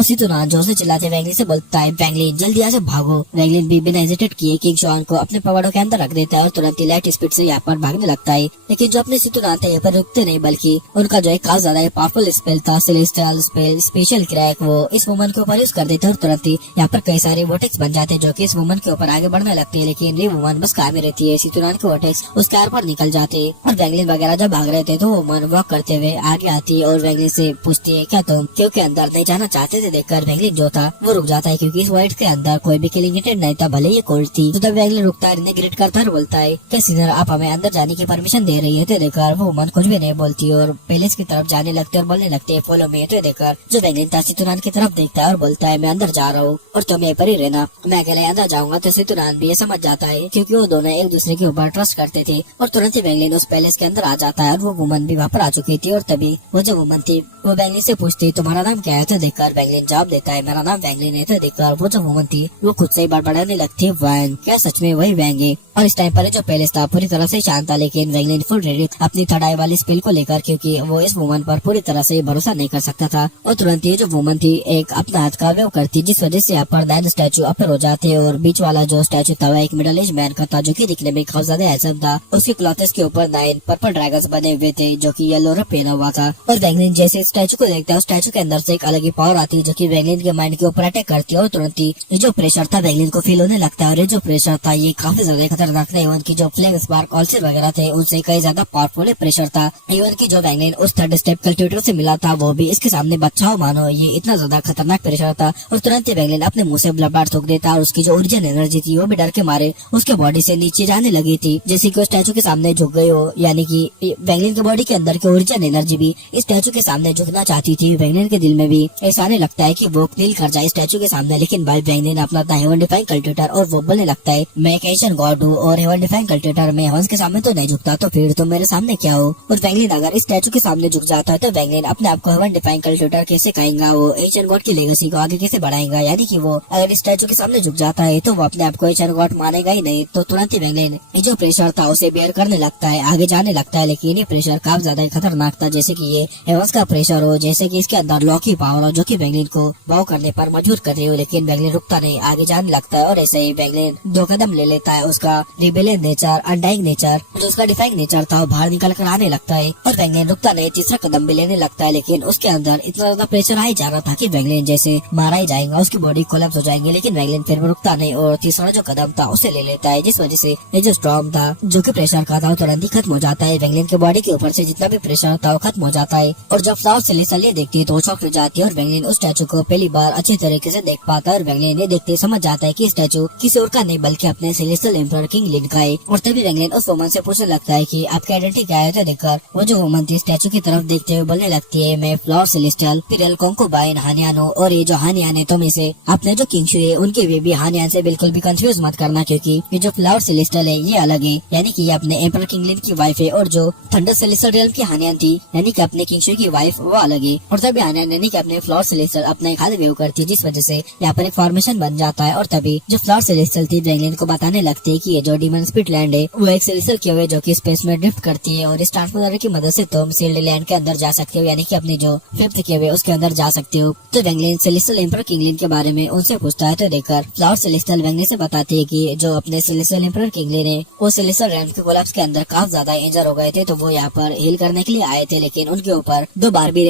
सितुरान जोर से चिल्लाते वैंगलिन से बोलता है वैंगलिन जल्दी यहाँ से भागो। वैंगलिन भी बिना हेजिटेट किए किंग शुआन को अपने पवाड़ों के अंदर रख देता है और तुरंत ही लाइट स्पीड से यहाँ पर भागने लगता है। लेकिन जो अपने सितुरान थे यहाँ पर रुकते नहीं, बल्कि उनका जो एक काफी ज्यादा पावरफुल स्पेल था सेलेस्टियल स्पेल स्पेशल क्रैक, वो इस वुमन के ऊपर यूज कर देते और तुरंत ही यहाँ पर कई सारे वोटेक्स बन जाते हैं जो कि इस वुमन के ऊपर आगे बढ़ने लगती है। लेकिन ये वुमन बस कायम रहती है, सितुरान के वोटेक्स उसके आर पर निकल जाते हैं। और वैंगलिन वगैरह जब भाग रहे थे तो वुमन वॉक करते हुए आगे आती है और वैंगलिन से पूछती है क्या तुम क्यों के अंदर नहीं जाना चाहते थे। वैंगलिन जो था वो रुक जाता है क्योंकि इस वर्ल्ड के अंदर कोई भी किलिंग इंटेंट नहीं था, भले ये कोल्ड थी। तो तब वैंगलिन रुकता है, इन्हें ग्रेट करता है और बोलता है क्या सीनियर आप हमें अंदर जाने की परमिशन दे रही है। तो देखकर वो वुमन कुछ भी नहीं बोलती और पैलेस की तरफ जाने लगते और बोलने लगते है फॉलो मी। तो देखकर जो वैंगलिन था सितुरान की तरफ देखता है और बोलता है मैं अंदर जा रहा हूँ और तुम यहीं पर ही रहना, मैं अकेले अंदर जाऊंगा। तो सितुरान भी ये समझ जाता है क्योंकि वो दोनों एक दूसरे के ऊपर ट्रस्ट करते थे। और तुरंत ही वैंगलिन उस पैलेस के अंदर आ जाता है और वो वुमन भी वहाँ पर आ चुकी थी। और तभी वो जो वुमन थी वो वैंगलिन से पूछती तुम्हारा नाम क्या है। तो देखकर वैंगलिन जवाब देता है मेरा नाम वैंगलिन है। तो देखकर वो जो वुमन थी वो खुद से ही बड़बड़ाने लगती है वैंग क्या सच में वही वैंग है। और इस टाइम पर जो पैलेस था पूरी तरह से शांत था, लेकिन वैंगलिन फुल रेडी अपनी थर्ड आई वाली स्पेल को लेकर, क्योंकि वो इस वुमन पर पूरी तरह से भरोसा नहीं कर सकता था। और तुरंत ही जो वुमन थी एक अपना हाथ का वेव करती, जिस वजह से यहाँ पर 9 स्टैचू अपर हो जाते और बीच वाला जो स्टैचू था एक मिडल एज मैन का था जो कि दिखने में काफी ज्यादा हैंडसम था। उसके क्लॉथेस के ऊपर 9 पर्पल ड्रैगन्स बने हुए थे जो कि येलो रंग पहना हुआ था। और वैंगलिन जैसे स्टैचू को देखता है उस स्टैचू के अंदर से एक अलग ही पावर आती है जो कि वैंगलिन के माइंड के ऊपर अटैक करती है। और तुरंत ही जो प्रेशर था वैंगलिन को फील होने लगता है और ये जो प्रेशर था ये काफी ज्यादा खतरनाक था। इवन की जो फ्लेम स्पार्क ऑल्सर वगैरह थे उनसे कई ज्यादा पावरफुल प्रेशर था। इवन की जो वैंगलिन उस थर्ड स्टेप कल्टिवेटर से मिला था वो भी इसके सामने बचाओ मानो, ये इतना ज्यादा खतरनाक प्रेशर था। और तुरंत ही वैंगलिन अपने मुंह से ब्लड थूक देता और उसकी जो ओरिजिन एनर्जी थी वो भी डर के मारे उसके बॉडी से नीचे जाने लगी थी, जैसे कि वो स्टैचू के सामने झुक गई हो। यानी कि वैंगलिन के बॉडी के अंदर की ओरिजिन एनर्जी भी इस स्टैचू के सामने झुकना चाहती थी। वैंगलिन के दिल में भी ऐसा आने लगता है कि वो नील कर जाए स्टैचू के सामने, लेकिन भाई वैंगलिन अपना हेवन डिफाइंग कल्टिवेटर और वो बोलने लगता है मैं एक एशियन गॉड हूँ और हेवन डिफाइंग कल्टिवेटर में हेवंस के सामने तो नहीं झुकता, तो फिर तुम मेरे सामने क्या हो। और वैंगलिन अगर इस स्टैचू के सामने झुक जाता है तो वैंगलिन अपने आप को हेवन डिफाइंग कल्टिवेटर कैसे कहेगा, वो एशियन गॉड की लेगेसी को आगे कैसे बढ़ाएगा। यानी कि वो अगर इस स्टैचू के सामने झुक जाता है तो वो अपने आप को एशियन गॉड मानेगा ही नहीं। तो तुरंत ही वैंगलिन ये जो प्रेशर था उसे बेयर करने लगता है, आगे जाने लगता है। लेकिन ये प्रेशर काफी ज्यादा खतरनाक था, जैसे कि ये हेवंस का प्रेशर हो, जैसे कि इसके अंदर लॉ की पावर हो जो कि वैंगलिन को बाव करने पर मजबूर कर रही हो। लेकिन वैंगलिन रुकता नहीं, आगे जाने लगता है और ऐसे ही वैंगलिन 2 कदम ले लेता है। उसका रिबेलियन नेचर, अनडाइंग नेचर, जो उसका डिफाइंग नेचर था वो बाहर निकल कर आने लगता है। और वैंगलिन रुकता नहीं, तीसरा कदम भी लेने लगता है। लेकिन उसके अंदर इतना ज्यादा प्रेशर आ ही जा रहा था कि वैंगलिन जैसे मारा ही जाएगा, उसकी बॉडी कोलैप्स हो जाएंगे। लेकिन वैंगलिन फिर भी रुकता नहीं और तीसरा जो कदम था उसे ले लेता है, जिस वजह से ये जो स्टॉर्म था जो कि प्रेशर का था वो तुरंत ही खत्म हो जाता है। वैंगलिन के बॉडी के ऊपर से जितना भी प्रेशर था वो खत्म हो जाता है। और जब फ्लावर सेलेस्टियल ये देखती है तो वो शॉक हो जाती है और वैंगलिन उस स्टैचू को पहली बार अच्छे तरीके से देख पाता है। और वैंगलिन ये देखते समझ जाता है कि स्टैचू किसी और का नहीं बल्कि अपने सेलेस्टियल एम्परर किंग लिन का है। और तभी वैंगलिन उस वुमन से पूछने लगता है कि आपकी आइडेंटिटी क्या है। तो देखकर वो जो वुमन थी स्टैचू की तरफ देखते हुए बोलने लगती है मैं फ्लावर सेलेस्टियल पिरियल कोंकोबाइन हानियान हूँ। और ये जो हानियान है तुम इसे अपने जो किंग शुई है उनके वे भी हानियान से बिल्कुल भी कंफ्यूज मत करना, क्योंकि ये जो फ्लावर सेलेस्टियल है ये अलग है, यानी कि ये अपने एम्परर किंग लिन की वाइफ है। और जो थंडर सेलेस्टियल रियल्म की हानियान थी यानी कि अपने किंग शुई की वाइफ वो अलग है। और तभी हानियान यानी कि अपने फ्लावर सेलेस्टियल अपना एक हाथ वेव करती है, जिस वजह से यहाँ पर एक फॉर्मेशन बन जाता है। और तभी जो फ्लावर सेलेस्टियल थी वैंगलिन को बताने लगती है कि ये जो डीमन स्पिट लैंड है वो एक सेलेस्टियल की हुए जो कि स्पेस में ड्रिफ्ट करती है और इस ट्रांसपोर्टर की मदद से तुम सील्ड लैंड के अंदर जा सकते हो, यानी कि अपनी जो फिफ्थ के हुए उसके अंदर जा सकते हो। तो वैंगलिन सेलेस्टियल एम्परर किंग लिन के बारे में उनसे पूछता है। तो देखकर फ्लावर सेलेस्टियल वैंगलिन से बताती है कि जो अपने सेलेस्टियल एम्परर किंग लिन है वो सेलेस्टियल रैम के कोलैप्स के अंदर काफी ज्यादा इंजर हो गए थे, तो वो यहाँ पर हील करने के लिए आए थे। लेकिन उनके ऊपर 2 बार भी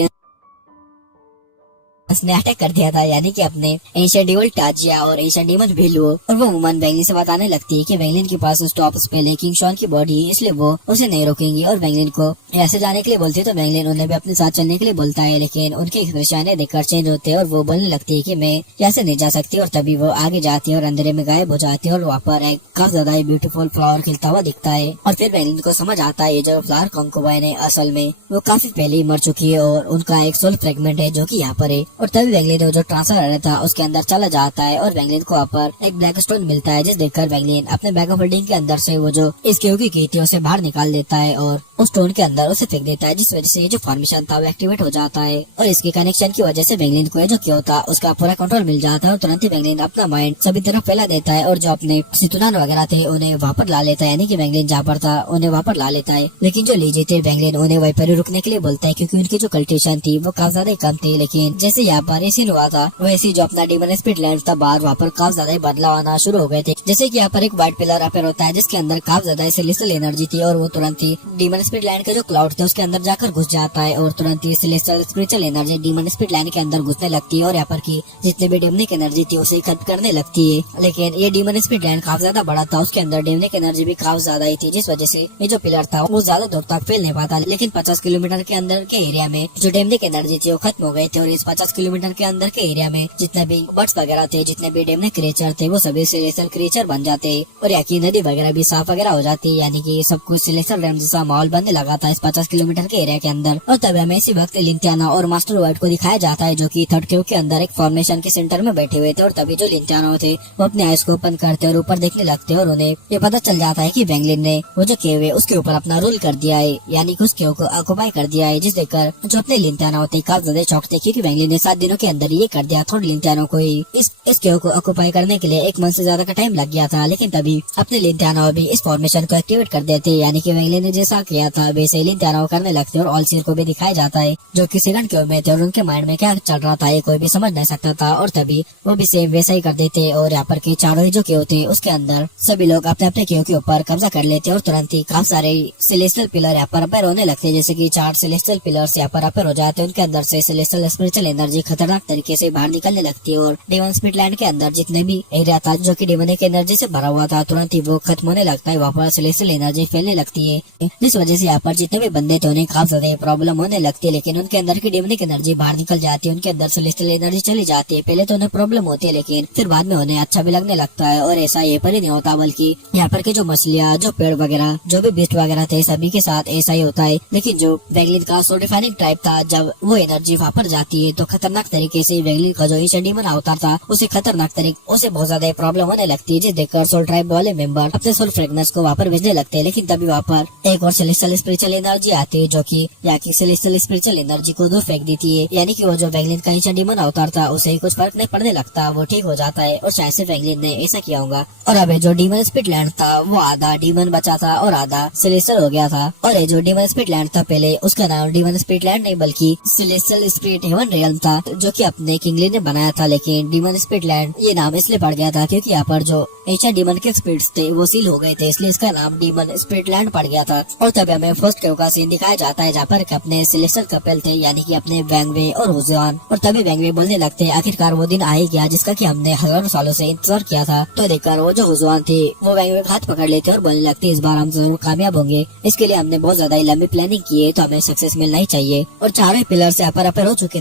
उसने अटैक कर दिया था, यानी कि अपने एशियन डेविल टाजिया और एशियन डेमन भेलुओ। और वो वुमन वेंगलिन से बताने लगती है कि वेंगलिन के पास उस टॉप पे है किंग शॉन की बॉडी, इसलिए वो उसे नहीं रोकेंगी और वेंगलिन को ऐसे जाने के लिए बोलती है। तो वेंगलिन उन्हें भी अपने साथ चलने के लिए बोलता है, लेकिन उनके एक्सप्रेशन देखकर चेंज होते हैं और वो बोलने लगती है कि मैं यहाँ से नहीं जा सकती। और तभी वो आगे जाती है और अंधेरे में गायब हो जाती है और वहाँ पर एक काफी ज्यादा ब्यूटीफुल फ्लावर खिलता हुआ दिखता है। और फिर वेंगलिन को समझ आता है ये जो फ्लावर कंकुबाइन है असल में वो काफी पहले ही मर चुकी है और उनका एक सोल फ्रेगमेंट है जो कि यहाँ पर है। और तभी वेंगलिन जो ट्रांसफर था उसके अंदर चला जाता है और वेंगलिन को वहाँ पर एक ब्लैक स्टोन मिलता है, जिस देखकर वेंगलिन अपने बैग ऑफ होल्डिंग के अंदर से वो जो इस केव की थी उसे बाहर निकाल देता है और उस स्टोन के अंदर उसे फेंक देता है, जिस वजह से ये जो फॉर्मेशन था वो एक्टिवेट हो जाता है। और इसके कनेक्शन की वजह से वेंगलिन को जो क्यों था उसका पूरा कंट्रोल मिल जाता है और तुरंत ही वेंगलिन अपना माइंड सभी तरफ फैला देता है और जो अपने सितुनान वगैरह थे उन्हें वापस ला लेता है, यानी कि वेंगलिन जहाँ पर था उन्हें वापस ला लेता है। लेकिन जो लीजी थे वेंगलिन उन्हें वहीं पर रुकने के लिए बोलता है, क्योंकि उनकी जो कल्टीवेशन थी वो काफी ज्यादा कम थी। लेकिन जैसे यहाँ पर ऐसी हुआ था वैसे जो अपना डीमन स्पिरिट लैंड था बाहर वहाँ पर काफी ज्यादा बदलाव आना शुरू हो गए थे। जैसे कि यहाँ पर एक व्हाइट पिलर अपेयर होता है जिसके अंदर काफी ज्यादा सेलेस्टियल एनर्जी थी और वो तुरंत ही डीमन स्पिरिट लैंड के जो क्लाउड थे उसके अंदर जाकर घुस जाता है और तुरंत ही celestial spiritual energy demon spirit land के अंदर घुसने लगती है और यहाँ पर की जितने भी डेमनिक एनर्जी थी उसे खत्म करने लगती है। लेकिन ये डीमन स्पिरिट लैंड काफी ज्यादा बड़ा था, उसके अंदर डेमनिक एनर्जी भी काफी ज्यादा ही थी, जिस वजह से ये जो पिलर था वो ज्यादा दूर तक फैल नहीं पाता। लेकिन 50 किलोमीटर के अंदर के एरिया में जो डेमनिक एनर्जी थी वो खत्म हो गए थे और इस 50 किलोमीटर के अंदर के एरिया में जितने भी बर्ड्स वगैरह थे, जितने भी डेमनिक क्रिएचर थे वो सभी सेलेस्टियल क्रिएचर बन जाते और यहाँ की नदी वगैरह भी साफ वगैरह हो जाती, यानी कि सब कुछ सेलेस्टियल रेम जैसा माहौल बनने लगा था इस 50 किलोमीटर के एरिया के अंदर। और तब हमें इसी वक्त लिंटियाना और मास्टर वाइट को दिखाया जाता है जो कि थर्ड केव के अंदर एक फॉर्मेशन के सेंटर में बैठे हुए थे। और तभी जो लिंटियाना थे वो अपने आइस को ओपन करते और ऊपर देखने लगते और उन्हें ये पता चल जाता है कि वेंगलिन ने वो जो केव है उसके ऊपर अपना रूल कर दिया है, यानी कि उस केव को ऑक्युपाई कर दिया है, जिस देखकर जो अपने लिंटियाना होते काफी ज्यादा शॉक थे क्योंकि वेंगलिन ने 7 दिनों के अंदर ये कर दिया था। लिंटियाना को इस केव को ऑक्युपाई करने के लिए 1 मंथ से ज्यादा का टाइम लग गया था। लेकिन तभी अपने लिंटियाना भी इस फॉर्मेशन को एक्टिवेट कर देते, यानी कि वेंगलिन ने जैसा किया था वैसे ही लिंटियाना करने लगते और ऑलसीर को भी दिखाया जाता है जो कि सेकंड केव में थे और उनके माइंड में क्या चल रहा था ये कोई भी समझ नहीं सकता था। और तभी वो भी सेम वैसा ही कर देते और यहाँ पर के चारों ही जो केव थे उसके अंदर सभी लोग अपने अपने केव के ऊपर कब्जा कर लेते और तुरंत ही काफी सारे सेलेस्टियल पिलर यहाँ पर अपेयर होने लगते, जैसे कि 4 सेलेस्टियल पिलर्स यहाँ पर अपेयर हो जाते हैं। उनके अंदर से सेलेस्टियल स्पिरिचुअल एनर्जी खतरनाक तरीके से बाहर निकलने लगती है और डेमन स्पिरिट लैंड के अंदर जितने भी एरिया था जो कि डेमनिक एनर्जी से भरा हुआ था तुरंत ही वो खत्म होने लगता है, वहाँ पर सेलेस्टियल एनर्जी फैलने लगती है, जिस वजह से यहाँ पर जितने भी बंदे थे उन्हें काफी ज्यादा प्रॉब्लम होने लगती है। लेकिन उनके अंदर की डेमनिक एनर्जी बाहर निकल जाती है, उनके अंदर सेलेस्टियल एनर्जी चली जाती है। पहले तो उन्हें प्रॉब्लम होती है लेकिन फिर बाद में उन्हें अच्छा भी लगने लगता है। और ऐसा ये पर ही नहीं होता बल्कि यहाँ पर के जो मछलियाँ, जो पेड़ वगैरह, जो भी बीस्ट वगैरह थे सभी के साथ ऐसा ही होता है। लेकिन जो वेंगलिन का सोल डिफाइनिंग टाइप था जब वो एनर्जी वहाँ पर जाती है तो खतरनाक तरीके से वेंगलिन का जो एशियन डीमन अवतार था उसे खतरनाक तरीके उसे बहुत ज्यादा प्रॉब्लम होने लगती है, जिसे देखकर सोल ट्राइब वाले मेंबर अपने सोल फ्रेगनेंस को वहाँ पर भेजने लगते हैं। लेकिन तभी वहाँ पर एक और सेलेस्टियल स्पिरिचुअल एनर्जी आती है जो कि यहाँ की सेलेस्टियल स्पिरिचुअल एनर्जी को दूर फेंक देती है, यानी कि वो जो वेंगलिन का एशियन डीमन अवतार था उसे कुछ फर्क नहीं पड़ने लगता, वो ठीक हो जाता है और शायद से वेंगलिन ने ऐसा किया होगा। और अब जो डीमन स्पिरिट लैंड था वो आधा डीमन बचा था और आधा सेलेस्टियल हो गया था। और ये जो डीमन स्पिरिट लैंड था पहले उसका नाम डीमन स्पिरिट लैंड नहीं बल्कि सेलेस्टियल स्पिरिट हेवन रियल्म था जो कि अपने किंगली ने बनाया था। लेकिन डीमन स्पिरिट लैंड ये नाम इसलिए पड़ गया था क्योंकि यहाँ पर जो एशियन डीमन के स्पिरिट्स थे वो सील हो गए थे, इसलिए इसका नाम डीमन स्पिरिट लैंड पड़ गया था। और तभी हमें फर्स्ट केव का सीन दिखाया जाता है जहाँ पर अपने सेलेस्टियल कपल थे, यानी कि अपने वेंगवे और हुजुआन। और तभी वेंगवे बोलने लगते हैं आखिरकार वो दिन आ ही गया जिसका कि हमने हजारों सालों से इंतजार किया था। तो देखकर वो जो हुजुआन थे वो वेंगवे का हाथ पकड़ लेते और बोलने लगते इस बार हम जरूर कामयाब होंगे, इसके लिए हमने बहुत ज्यादा लंबी प्लानिंग की है तो हमें सक्सेस मिलना ही चाहिए। और चारों पिलर से अपर हो चुके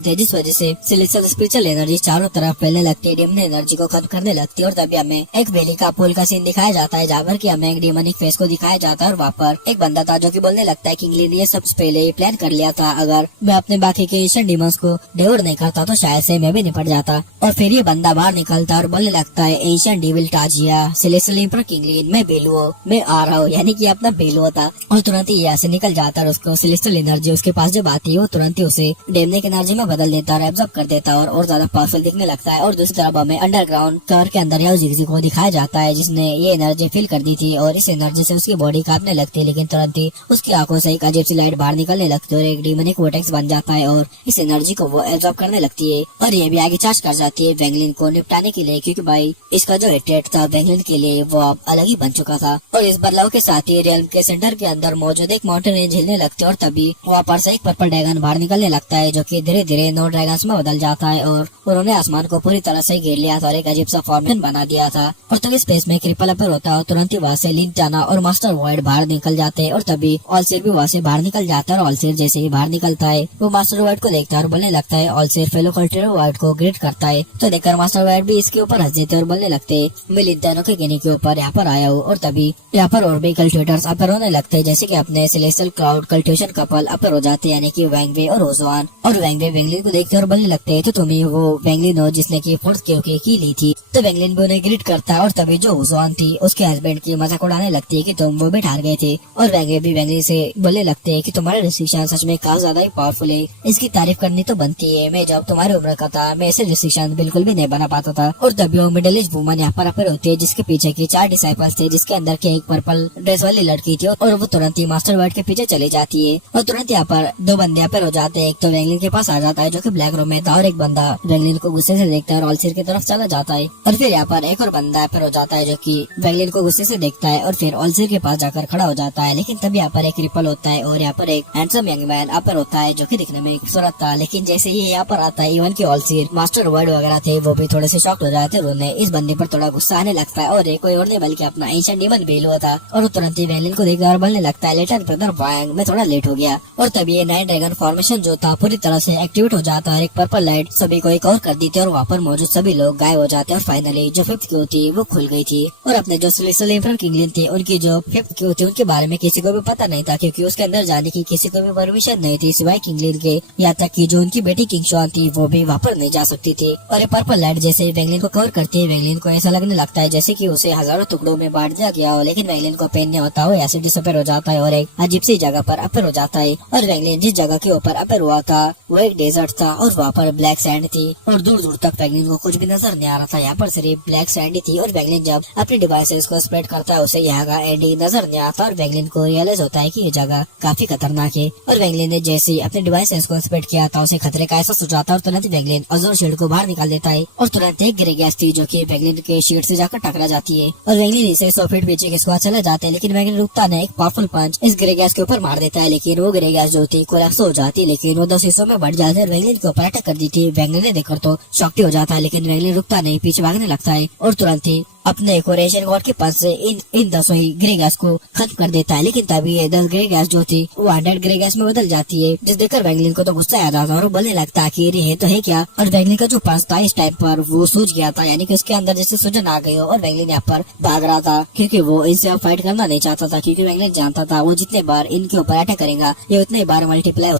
थे, जिस वजह से सेलेस्टियल स्पिरिचुअल एनर्जी चारों तरफ फैलने लगती है, डेमन एनर्जी को खत्म करने लगती है। और तभी हमें एक वैली का पुल का सीन दिखाया जाता है जहाँ पर कि हमें एक डेमनिक फेस को दिखाया जाता है और वहाँ पर एक बंदा था जो कि बोलने लगता है किंगली ने ये सबसे पहले प्लान कर लिया था, अगर मैं अपने बाकी के एशियन डीमंस को डेवर नहीं करता तो शायद से मैं भी निपट जाता। और फिर ये बंदा बाहर निकलता और बोलने लगता है एशियन डेविल टाजिया सेलेस्टियल एम्परर किंगली मैं बेलुओ मैं आ रहा हूँ, यानी कि अपना बेलुओ था। और तुरंत ही यहाँ से निकल जाता है, उसको सेलेस्टियल एनर्जी उसके पास जब आती है वो तुरंत ही उसे डेमनिक एनर्जी में बदल देता है और एब्जॉर्ब कर देता है और ज्यादा पावरफुल दिखने लगता है। और दूसरी तरफ हमें अंडरग्राउंड कवर के अंदर याओ जिगजी को दिखाया जाता है, जिसने ये एनर्जी फील कर दी थी और इस एनर्जी से उसकी बॉडी कांपने लगती है, लेकिन तुरंत ही उसकी आंखों से एक अजीब सी लाइट बाहर निकलने लगती है और एक डीमनिक वोर्टेक्स बन जाता है और इस एनर्जी को वो एब्जॉर्ब करने लगती है और ये भी आगे चार्ज कर जाती है वेंगलिन को निपटाने के लिए, क्योंकि भाई इसका जो एटेट था वेंगलिन के लिए वो अब अलग ही बन चुका था। और इस बदलाव के साथ ही रियल्म के सेंटर के अंदर मौजूद एक माउंटेन रेंज हिलने लगती है और तभी वहाँ पर से एक पर्पल ड्रैगन बाहर निकलने लगता है, जो कि धीरे धीरे 9 ड्रैगन्स में बदल जाता है और उन्होंने आसमान को पूरी तरह से घेर लिया था और एक अजीब सा फॉर्मेशन बना दिया था। और तभी स्पेस में क्रिपल अपर होता है और तुरंत ही वहाँ से लिंटाना और मास्टर वॉइड बाहर निकल जाते हैं और तभी ऑलसिर भी वहाँ से बाहर निकल जाता है और ऑलसिर जैसे ही बाहर निकलता है वो मास्टर वॉइड को देखता है और बोलने लगता है। ऑलसिर फेलो कल्टेरो वॉइड को ग्रेट करता है तो देखकर मास्टर वॉइड भी इसके ऊपर हंस देते और बोलने लगते हैं मैं लिंटानो के गिनी के ऊपर यहाँ पर आया हूँ। और तभी यहाँ पर और भी कल्टिवेटर्स अपर होने लगते हैं, जैसे कि अपने सेलेस्टियल क्लाउड कल्टिवेशन कपल अपर हो जाते हैं, यानी कि वैंगवे और ओजवान। और वैंगवे वेंगलिन को देखते और बोलने लगते हैं तो तुम्हें वो वेंगलिन हो जिसने की फोर्स की ली थी। तो वेंगलिन भी उन्हें ग्रीट करता है और तभी जो ओजवान थी उसके हस्बैंड की मजाक उड़ाने लगती है कि तुम वो भी हार गए थे। और वैंगवे भी वेंगलिन से बोलने लगते हैं कि तुम्हारा डिसीजन सच में काफी ज्यादा ही पावरफुल है, इसकी तारीफ करनी तो बनती है। मैं जब तुम्हारी उम्र का था मैं ऐसे डिसीजन बिल्कुल भी नहीं बना पाता था। और तभी वो मिडिल एज वुमन यहाँ पर अपर होती है, जिसके पीछे की 4 डिसाइपल्स थे, जिसके अंदर के एक पर्पल ड्रेस वाली लड़की थी और वो तुरंत ही मास्टर वर्ड के पीछे चली जाती है। और तुरंत यहाँ पर 2 बंदे अपर हो जाते हैं। एक तो वेंगलिन के पास आ जाता है जो कि ब्लैक रूम में था और एक बंदा वेंगलिन को गुस्से से देखता है और ऑलसिर की तरफ चला जाता है। और फिर यहाँ पर एक और बंदा अपर हो जाता है जो कि वेंगलिन को गुस्से से देखता है और फिर ऑलसिर के पास जाकर खड़ा हो जाता है। लेकिन तभी यहाँ पर एक रिपल होता है और यहाँ पर एक हैंडसम यंग मैन अपर होता है जो कि दिखने में खूबसूरत था। लेकिन जैसे ही यहाँ पर आता है इवन की ऑलसिर मास्टर वर्ड वगैरह थे वो भी थोड़े से शॉक्ड हो जाते हैं। उन्हें इस बंदे पर थोड़ा गुस्सा आने लगता है और एक कोई और नहीं बल्कि अपना एंशिएंट डीमन बेल हुआ था और वो तुरंत ही वेंगलिन को देखकर बोलने लगता है लेटर ब्रदर वांग मैं थोड़ा लेट हो गया। और तभी ये 9 ड्रैगन फॉर्मेशन जो था पूरी तरह से एक्टिवेट हो जाता है। एक पर्पल लाइट सभी को एक और कर दी थी और वहाँ पर मौजूद सभी लोग गायब हो जाते हैं और फाइनली जो 5th क्यू थी वो खुल गई थी। और अपने जो सेलेस्टियल एम्परर किंगलिन थी उनकी जो 5th क्यू थी उनके बारे में किसी को भी पता नहीं था, क्योंकि उसके अंदर जाने की किसी को भी परमिशन नहीं थी सिवाय किंगलिन के। यहाँ तक कि जो उनकी बेटी किंग शॉन थी वो भी वहाँ पर नहीं जा सकती थी। और ये पर्पल लाइट जैसे वेंगलिन को कवर करती है वेंगलिन को ऐसा लगने लगता है जैसे कि उसे हजारों टुकड़ों में बांट दिया गया हो, लेकिन वेंगलिन को पेन नहीं होता, वो ऐसे डिसअपीयर हो जाता है और एक अजीब सी जगह पर अपर हो जाता है। और वेंगलिन जिस जगह के ऊपर अपर हुआ था वो एक डेजर्ट था और वहाँ पर ब्लैक सैंड थी और दूर दूर तक वेंगलिन को कुछ भी नजर नहीं आ रहा था। यहाँ पर सिर्फ ब्लैक सैंड ही थी और वेंगलिन जब अपने डिवाइसेस को स्प्रेड करता है उसे यहाँ का एंडिंग नजर नहीं आता और वेंगलिन को रियलाइज होता है कि ये जगह काफी खतरनाक है। और वेंगलिन ने जैसे ही अपने डिवाइसेस को स्प्रेड किया था उसे खतरे का एहसास हो जाता है और तुरंत वेंगलिन अजोर शील्ड को बाहर निकाल देता है और तुरंत एक ग्रे गैस थी जो कि वेंगलिन के शील्ड से जाकर टकरा जाती है और वेंगलिन इसे 100 फीट पीछे के स्क्वाड चला जाते हैं। लेकिन वेंगलिन रुकता नहीं, एक पावरफुल पंच इस ग्रे गैस के ऊपर मार देता है, लेकिन वो ग्रे गैस जो थी कोलैप्स हो जाती है, लेकिन वो 2 हिस्सों में बढ़ जाते हैं और वेंगलिन को अटैक कर दी थी। वेंगलिन ने देखकर तो शॉक्ड हो जाता है, लेकिन वेंगलिन रुकता नहीं, पीछे भागने लगता है और तुरंत ही अपने एक और एशियन गॉड के पास से इन 10 ही ग्रे गैस को खत्म कर देता है। लेकिन तभी ये 10 ग्रे गैस जो थी वो 100 ग्रे गैस में बदल जाती है, जिस देखकर वेंगलिन को तो गुस्सा आ जाता है और वो बोलने लगता है कि ये तो है क्या। और वेंगलिन का जो पंच था इस टाइम पर वो सूझ गया था, यानी कि उसके अंदर जैसे सूजन आ गई हो और वेंगलिन यहाँ पर भाग रहा था क्योंकि वो इनसे अब फाइट करना नहीं चाहता था, क्योंकि वेंगलिन जानता था वो जितने बार इनके ऊपर अटैक करेगा ये उतने बार मल्टीप्लाई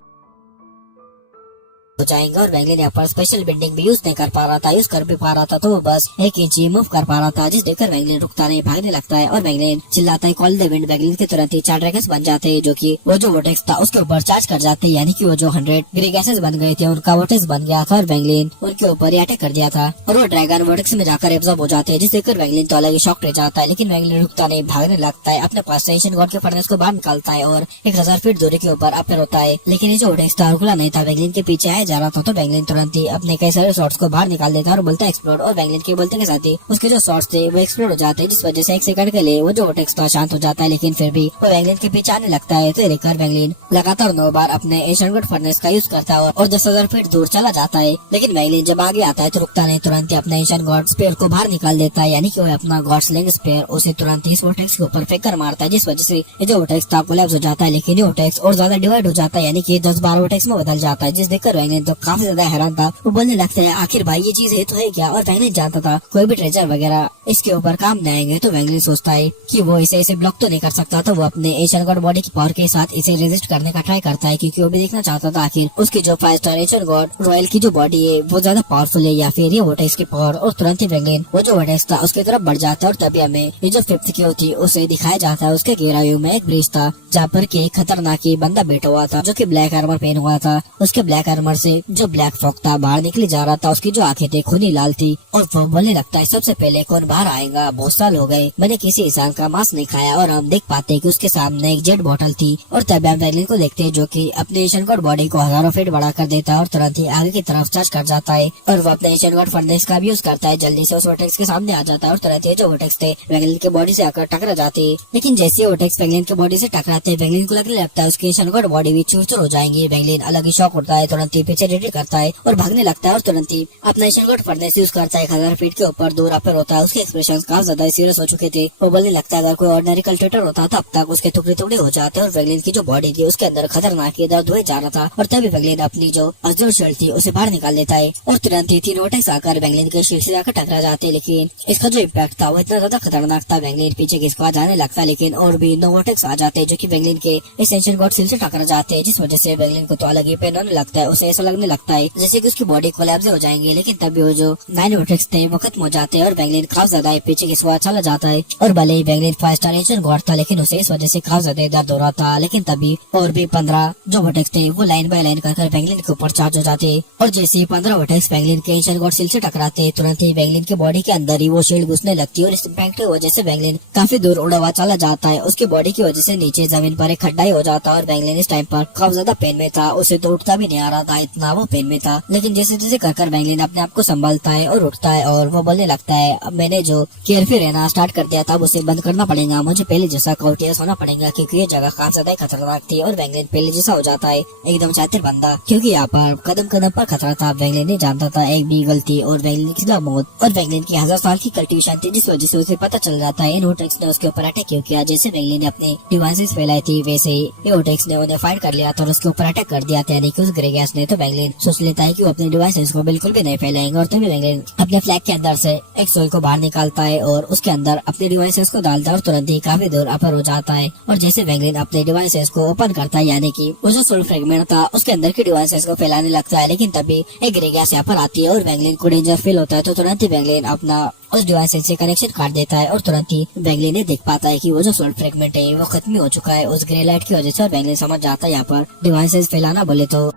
हो जाएंगे। और वेंगलिन यहाँ पर स्पेशल बिल्डिंग भी यूज नहीं कर पा रहा था, यूज कर भी पा रहा था तो वो बस 1 इंच ही मूव कर पा रहा था, जिस देखकर वेंगलिन रुकता नहीं, भागने लगता है और वेंगलिन चिल्लाता है कॉल द विंड। वेंगलिन के तुरंत ही 4 ड्रैगन्स बन जाते हैं जो कि वो जो वोटेक्स था उसके ऊपर चार्ज कर जाते हैं, यानी कि वो जो 100 ग्रे गैसेस बन गए थे उनका वोटेक्स बन गया था और वेंगलिन उनके ऊपर ही अटैक कर दिया था और वो ड्रैगन वोटेक्स में जाकर एब्जॉर्ब हो जाते हैं, जिस देखकर वेंगलिन तो अलग ही शॉक रह जाता है। लेकिन वेंगलिन रुकता नहीं, भागने लगता है, अपने पास से एशियन गॉड के फर्नेस को बाहर निकालता है और 1000 फीट दूरी के ऊपर अपर होता है। लेकिन ये जो वोटेक्स था खुला नहीं था, वेंगलिन के पीछे आया जा रहा था तो वेंगलिन तुरंत ही अपने कई सारे शॉट्स को बाहर निकाल देता है और बोलता है एक्सप्लोड। और वेंगलिन के बोलते के साथ ही उसके जो शॉट्स थे वो एक्सप्लोड हो जाते हैं, जिस वजह से 1 सेकंड के लिए वो जो वोटेक्स था शांत हो जाता है। लेकिन फिर भी वो वेंगलिन के पीछे आने लगता है तो देखकर वेंगलिन लगातार 9 बार अपने एशियन गॉड फर्नेस का यूज करता है और 10,000 फीट दूर चला जाता है। लेकिन वेंगलिन जब आगे आता है तो रुकता नहीं, तुरंत ही अपने एशियन गॉड स्पेयर को बाहर निकाल देता है, यानी कि वो अपना गॉड स्लिंग स्पेयर उसे तुरंत ही इस वोटेक्स के ऊपर फेंक कर मारता है, जिस वजह से ये जो वोटेक्स था कोलैप्स हो जाता है। लेकिन ये वोटेक्स और ज्यादा डिवाइड हो जाता है, यानी कि 10-12 वोटेक्स में बदल जाता है, जिस देखकर वेंगलिन तो काफी ज्यादा हैरान था। वो बोलने लगता है आखिर भाई ये चीज है तो है क्या। और वेंगलिन जानता था कोई भी ट्रेजर वगैरह इसके ऊपर काम नहीं आएंगे तो वैंगलिन सोचता है कि वो इसे ब्लॉक तो नहीं कर सकता, तो वो अपने एशियन गॉड बॉडी की पावर के साथ इसे रेजिस्ट करने का ट्राई करता है, क्योंकि वो भी देखना चाहता था आखिर उसकी जो 5 स्टार एशियन गॉड रॉयल की जो बॉडी है वो ज्यादा पावरफुल है या फिर ये वोटेक्स की पावर। और तुरंत ही वैंगलिन वो जो वोटेक्स था उसकी तरफ बढ़ जाता है और तभी हमें ये जो 5th क्यू थी उसे दिखाया जाता है। उसके गहराइयों में एक ब्रिज था जहाँ पर की खतरनाक बंदा बैठा हुआ था जो की ब्लैक आर्मर पहन हुआ था। उसके ब्लैक आर्मर से जो ब्लैक फॉग था बाहर निकली जा रहा था। उसकी जो आंखें थी खूनी लाल थी और वो बोलने लगता है सबसे पहले कौन बाहर आएगा, बहुत साल हो गए मैंने किसी इंसान का मांस नहीं खाया। और हम देख पाते हैं कि उसके सामने एक जेट बॉटल थी और तभी हम वैगलिन को देखते हैं जो कि अपने एशियन गॉड बॉडी को हजारों फीट बढ़ा कर देता है और तुरंत ही आगे की तरफ चार्ज कर जाता है। और वो अपने एशियन गॉड फर्नेस का भी यूज करता है, जल्दी से उस वोटेक्स के सामने आ जाता है और तुरंत ही जो वोटेक्स थे वैगलिन के बॉडी से आकर टकरा जाते हैं। लेकिन जैसे वोटेक्स वैगलिन के बॉडी से टकराते हैं वैगलिन को लगने लगता है उसकी एशियन गॉड बॉडी भी चूर चूर हो जाएंगी। वैगलिन अलग ही शॉक उठता है, तुरंत ही पीछे रिट्रीट करता है और भागने लगता है और तुरंत ही अपना एशियन गॉड फर्नेस यूज करता है। 1000 फीट के ऊपर दूर अपर होता है। उसके एक्सप्रेशन काफी ज्यादा सीरियस हो चुके थे। वो बोलने लगता है अगर कोई ऑर्डिनरी कल्टेटर होता तब तक उसके टुकड़े टुकड़े हो जाते और वैगलिन की जो बॉडी थी उसके अंदर खतरनाक दर्द हुए जा रहा था। और तभी वैगलिन अपनी जो अजर शेल थी उसे बाहर निकाल लेता है और तुरंत ही 3 वोटेक्स आकर वैगलिन के शील्ड से जाकर टकरा जाते हैं। लेकिन इसका जो इम्पैक्ट था वो इतना ज्यादा खतरनाक था, वैगलिन पीछे खिसका जाने लगता है। लेकिन और भी 9 वोटेक्स आ जाते हैं जो कि वैगलिन के इस एशियन गॉड शील्ड से टकरा जाते हैं, जिस वजह से वैगलिन को तो अलग ही पेन होने लगता है। उसे ऐसा लगने लगता है जैसे कि उसकी बॉडी कोलैप्स हो जाएंगे। लेकिन तभी वो जो 9 वोटेक्स थे वो खत्म हो जाते हैं और वैगलिन काफी ज्यादा पीछे खिसका चला जाता है। और भले ही वैगलिन 5 स्टार एशियन गॉड था लेकिन उसे इस वजह से काफी ज्यादा दर्द हो रहा था। लेकिन तभी और भी 15 जो वोटेक्स थे वो लाइन बाय लाइन कर वैगलिन के ऊपर चार्ज हो जाते और जैसे ही 15 वोटेक्स वैगलिन के एशियन गॉड शील्ड से टकराते तुरंत ही वैगलिन के बॉडी के अंदर ही वो शील्ड घुसने लगती है और इस इम्पैक्ट की वजह से वैगलिन काफी दूर उड़ा हुआ चला जाता है। उसकी बॉडी की वजह से नीचे जमीन पर एक खड्डा हो जाता है और वैगलिन इस टाइम पर काफी ज्यादा पेन में था। उसे तो उठता भी नहीं आ रहा था, इतना वो पेन में था। लेकिन जैसे जैसे कर वैगलिन अपने आप को संभालता है और उठता है और वो बोलने लगता है अब मैंने जो केयरफ्री रहना स्टार्ट कर दिया था उसे बंद करना पड़ेगा, मुझे पहले जैसा कॉन्टियस होना पड़ेगा क्योंकि ये जगह काफी ज्यादा खतरनाक थी। और वैगलिन पहले जैसा हो जाता है एकदम शातिर बंदा, क्योंकि यहाँ पर कदम कदम पर खतरा था। वैगलिन नहीं जानता था एक भी गलती और वैगलिन की मौत और वैगलिन की 1000 साल की कल्टीवेशन थी, जिस वजह से उसे पता चल जाता है इन वोटेक्स ने उसके ऊपर अटैक क्यों किया। जैसे वैगलिन ने अपने डिवाइसेस फैलाई थी वैसे ही ये वोटेक्स ने उन्हें फाइट कर लिया था और उसके ऊपर अटैक कर दिया था, यानी कि उस ग्रे गैस ने। तो वैगलिन सोच लेता है कि वो अपने डिवाइसेस को बिल्कुल भी नहीं फैलाएंगे और तभी वैगलिन अपने फ्लैग के अंदर से एक सोल को बाहर निकालता है और उसके अंदर अपने डिवाइसेस को डालता है और तुरंत ही काफी दूर अपर हो जाता है। और जैसे वैगलिन अपने डिवाइसेस को ओपन करता है यानी कि वो जो सोल फ्रेगमेंट था उसके अंदर के डिवाइसेस को फैलाने लगता है। लेकिन तभी एक ग्रे गैस यहाँ पर आती है और वैगलिन को डेंजर फील होता है, तो तुरंत ही वैगलिन अपना उस डिवाइस से कनेक्शन काट देता है और तुरंत ही वैगलिन ने देख पाता है कि वो जो सोल फ्रेगमेंट है वो खत्म हो चुका है उस ग्रे लाइट की वजह से। और वैगलिन समझ जाता है यहाँ पर डिवाइसेस फैलाना बोले तो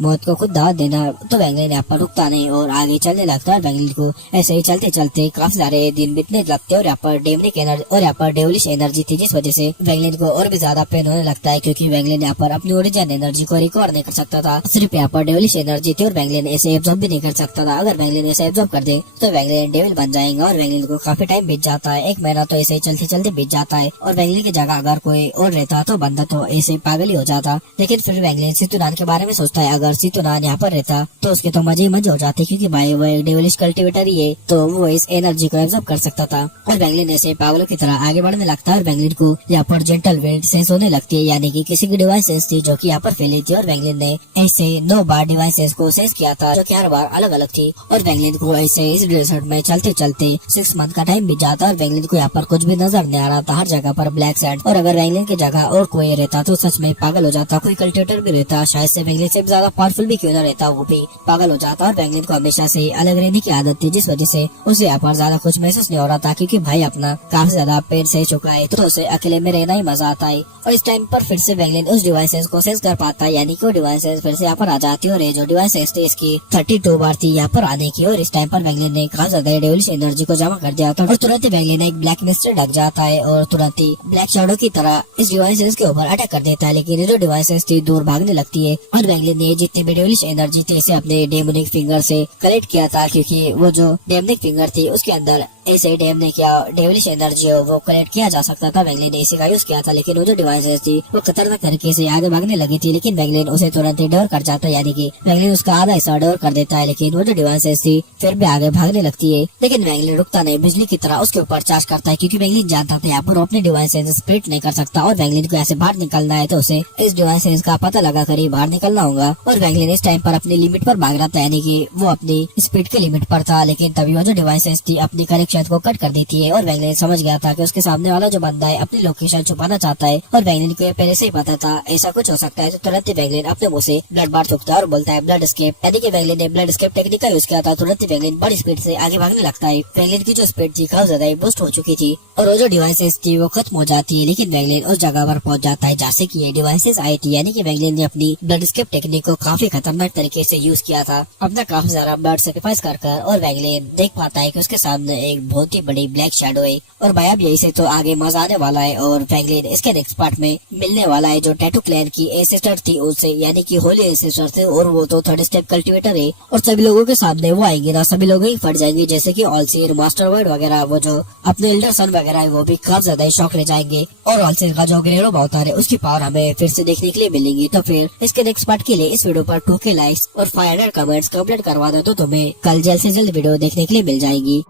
मौत को खुद दावत देना। तो वैगलिन यहाँ पर रुकता नहीं और आगे चलने लगता है। वैगलिन को ऐसे ही चलते चलते काफी सारे दिन बीतने लगते और यहाँ पर डेमनिक एनर्जी और यहाँ पर डेवलिश एनर्जी थी, जिस वजह से वैगलिन को और भी ज्यादा पेन होने लगता है क्योंकि वैगलिन यहाँ पर अपनी ओरिजिनल एनर्जी को रिकवर नहीं कर सकता था। सिर्फ यहाँ पर डेवलिश एनर्जी थी और वैगलिन ऐसे एब्जॉर्ब भी नहीं कर सकता था। अगर वैगलिन ऐसे एब्जॉर्ब कर दे तो वैगलिन डेविल बन जाएगा और वैगलिन को काफी टाइम बीत जाता है, 1 महीना तो ऐसे ही चलते चलते बीत जाता है। और वैगलिन की जगह अगर कोई और रहता तो बंदा तो ऐसे पागल ही हो जाता। लेकिन फिर वैगलिन सितुनान के बारे में सोचता है, अगर सितुनान यहाँ पर रहता तो उसके तो मजे ही मजे हो जाते क्योंकि भाई वो एक डेविलिश कल्टिवेटर ही है तो वो इस एनर्जी को एब्जॉर्ब कर सकता था। और वैगलिन ऐसे पागलों की तरह आगे बढ़ने लगता है और वैगलिन को यहाँ पर जेंटल विंड सेंस होने लगती है, यानी कि किसी की डिवाइन सेंस थी जो कि यहाँ पर फैली थी। और वैगलिन ने ऐसे 9 बार डिवाइन सेंस को सेंस किया था जो कि हर बार अलग अलग थी। और वैगलिन को ऐसे इस डेजर्ट में चलते चलते 6 मंथ का टाइम बीत जाता और वैगलिन को यहाँ पर कुछ भी नजर नहीं आ रहा था, हर जगह पर ब्लैक सैंड। और अगर वैगलिन की जगह और कोई रहता तो सच में पागल हो जाता, कोई कल्टिवेटर भी रहता शायद से वैगलिन से ज्यादा पावरफुल भी क्यों न रहता वो भी पागल हो जाता। और वैगलिन को हमेशा से अलग रहने की आदत थी, जिस वजह से उसे यहाँ पर ज्यादा कुछ महसूस नहीं हो रहा था क्योंकि भाई अपना काफी ज्यादा पेट सह चुका है तो उसे अकेले में रहना ही मजा आता है। और इस टाइम पर फिर से वैगलिन उस डिवाइसेस को सेंस कर पाता है, यानी कि वो डिवाइसेस फिर से यहाँ पर आ जाती है और ये जो डिवाइसेस थी इसकी 32 बार थी यहाँ पर आने की। और इस टाइम पर वैगलिन ने काफी ज्यादा डेविलिश एनर्जी को जमा कर दिया था और तुरंत वैगलिन एक ब्लैक मिस्ट ढक जाता है और तुरंत ही ब्लैक शैडो की तरह इस डिवाइसेस के ऊपर अटैक कर देता है। लेकिन ये जो डिवाइसेस थी दूर भागने लगती है और वैगलिन ने जितनी भी डेविलिश एनर्जी थी इसे अपने डेमोनिक फिंगर से कलेक्ट किया था क्योंकि वो जो डेमनिक फिंगर थी उसके अंदर ऐसे डेम ने क्या डेविलिश एनर्जी हो वो कलेक्ट किया जा सकता था। वैगलिन ने इसी का यूज किया था लेकिन वो जो डिवाइसेस थी वो खतरनाक तरीके से आगे भागने लगी थी। लेकिन वैगलिन उसे तुरंत ही डर कर जाता है, यानी कि वैगलिन उसका आधा हिस्सा डर कर देता है। लेकिन वो जो डिवाइसेस थी फिर भी आगे भागने लगती है। लेकिन वैगलिन रुकता नहीं, बिजली की तरह उसके ऊपर चार्ज करता है क्योंकि वैगलिन जानता था यहाँ पर अपने डिवाइसेस स्प्लिट नहीं कर सकता और वैगलिन को ऐसे बाहर निकलना है तो उसे इस डिवाइसेस का पता लगा कर ही बाहर निकलना होगा। और वैंगलिन इस टाइम पर अपनी लिमिट पर भाग रहा था, यानी कि वो अपनी स्पीड के लिमिट पर था। लेकिन तभी वो जो डिवाइसेस थी अपनी कनेक्शन को कट कर देती है और वैंगलिन समझ गया था कि उसके सामने वाला जो बंदा है अपनी लोकेशन छुपाना चाहता है और वैंगलिन को पहले से ही पता था ऐसा कुछ हो सकता है। तो तुरंत ही वैंगलिन अपने मुंह से ब्लड बार थूकता है और बोलता है ब्लड एस्केप, यानी कि वैंगलिन ने ब्लड एस्केप टेक्निक का यूज किया था। तुरंत ही वैंगलिन बड़ी स्पीड से आगे भागने लगता है। वैंगलिन की जो स्पीड थी काफी ज्यादा बूस्ट हो चुकी थी और वो जो डिवाइसेस थी वो खत्म हो जाती है। लेकिन वैंगलिन उस जगह पर पहुंच जाता है जैसे की ये डिवाइसेस आई थी, यानी कि वैंगलिन ने अपनी ब्लड एस्केप टेक्निक को काफी खतरनाक तरीके से यूज किया था, अपना काफी ज्यादा ब्लड सेक्रीफाइस कर और वैंगलिन देख पाता है कि उसके सामने एक बहुत ही बड़ी ब्लैक शैडो है। और भाई अब यही से तो आगे मजा आने वाला है और वैंगलिन इसके नेक्स्ट पार्ट में मिलने वाला है जो टैटू क्लैन की एंसेस्टर थी उससे, यानी कि होली एंसेस्टर थे और वो तो थर्ड स्टेप कल्टीवेटर है। और सभी लोगों के सामने वो आएंगे ना, सभी लोग ही फट जाएंगे, जैसे कि ऑलसीर, मास्टरवर्ड वगैरह, वो जो अपने एल्डर सन वगैरह है वो भी काफी ज्यादा शौक रह जाएंगे। और ऑलसीर का जो ग्रेरो अवतार है उसकी पावर हमें फिर से देखने के लिए मिलेंगी। तो फिर इसके नेक्स्ट पार्ट के लिए इस वीडियो पर 2K लाइक्स और 500 कमेंट्स कंप्लीट करवा दो तो तुम्हें कल जल्द से जल्द वीडियो देखने के लिए मिल जाएगी।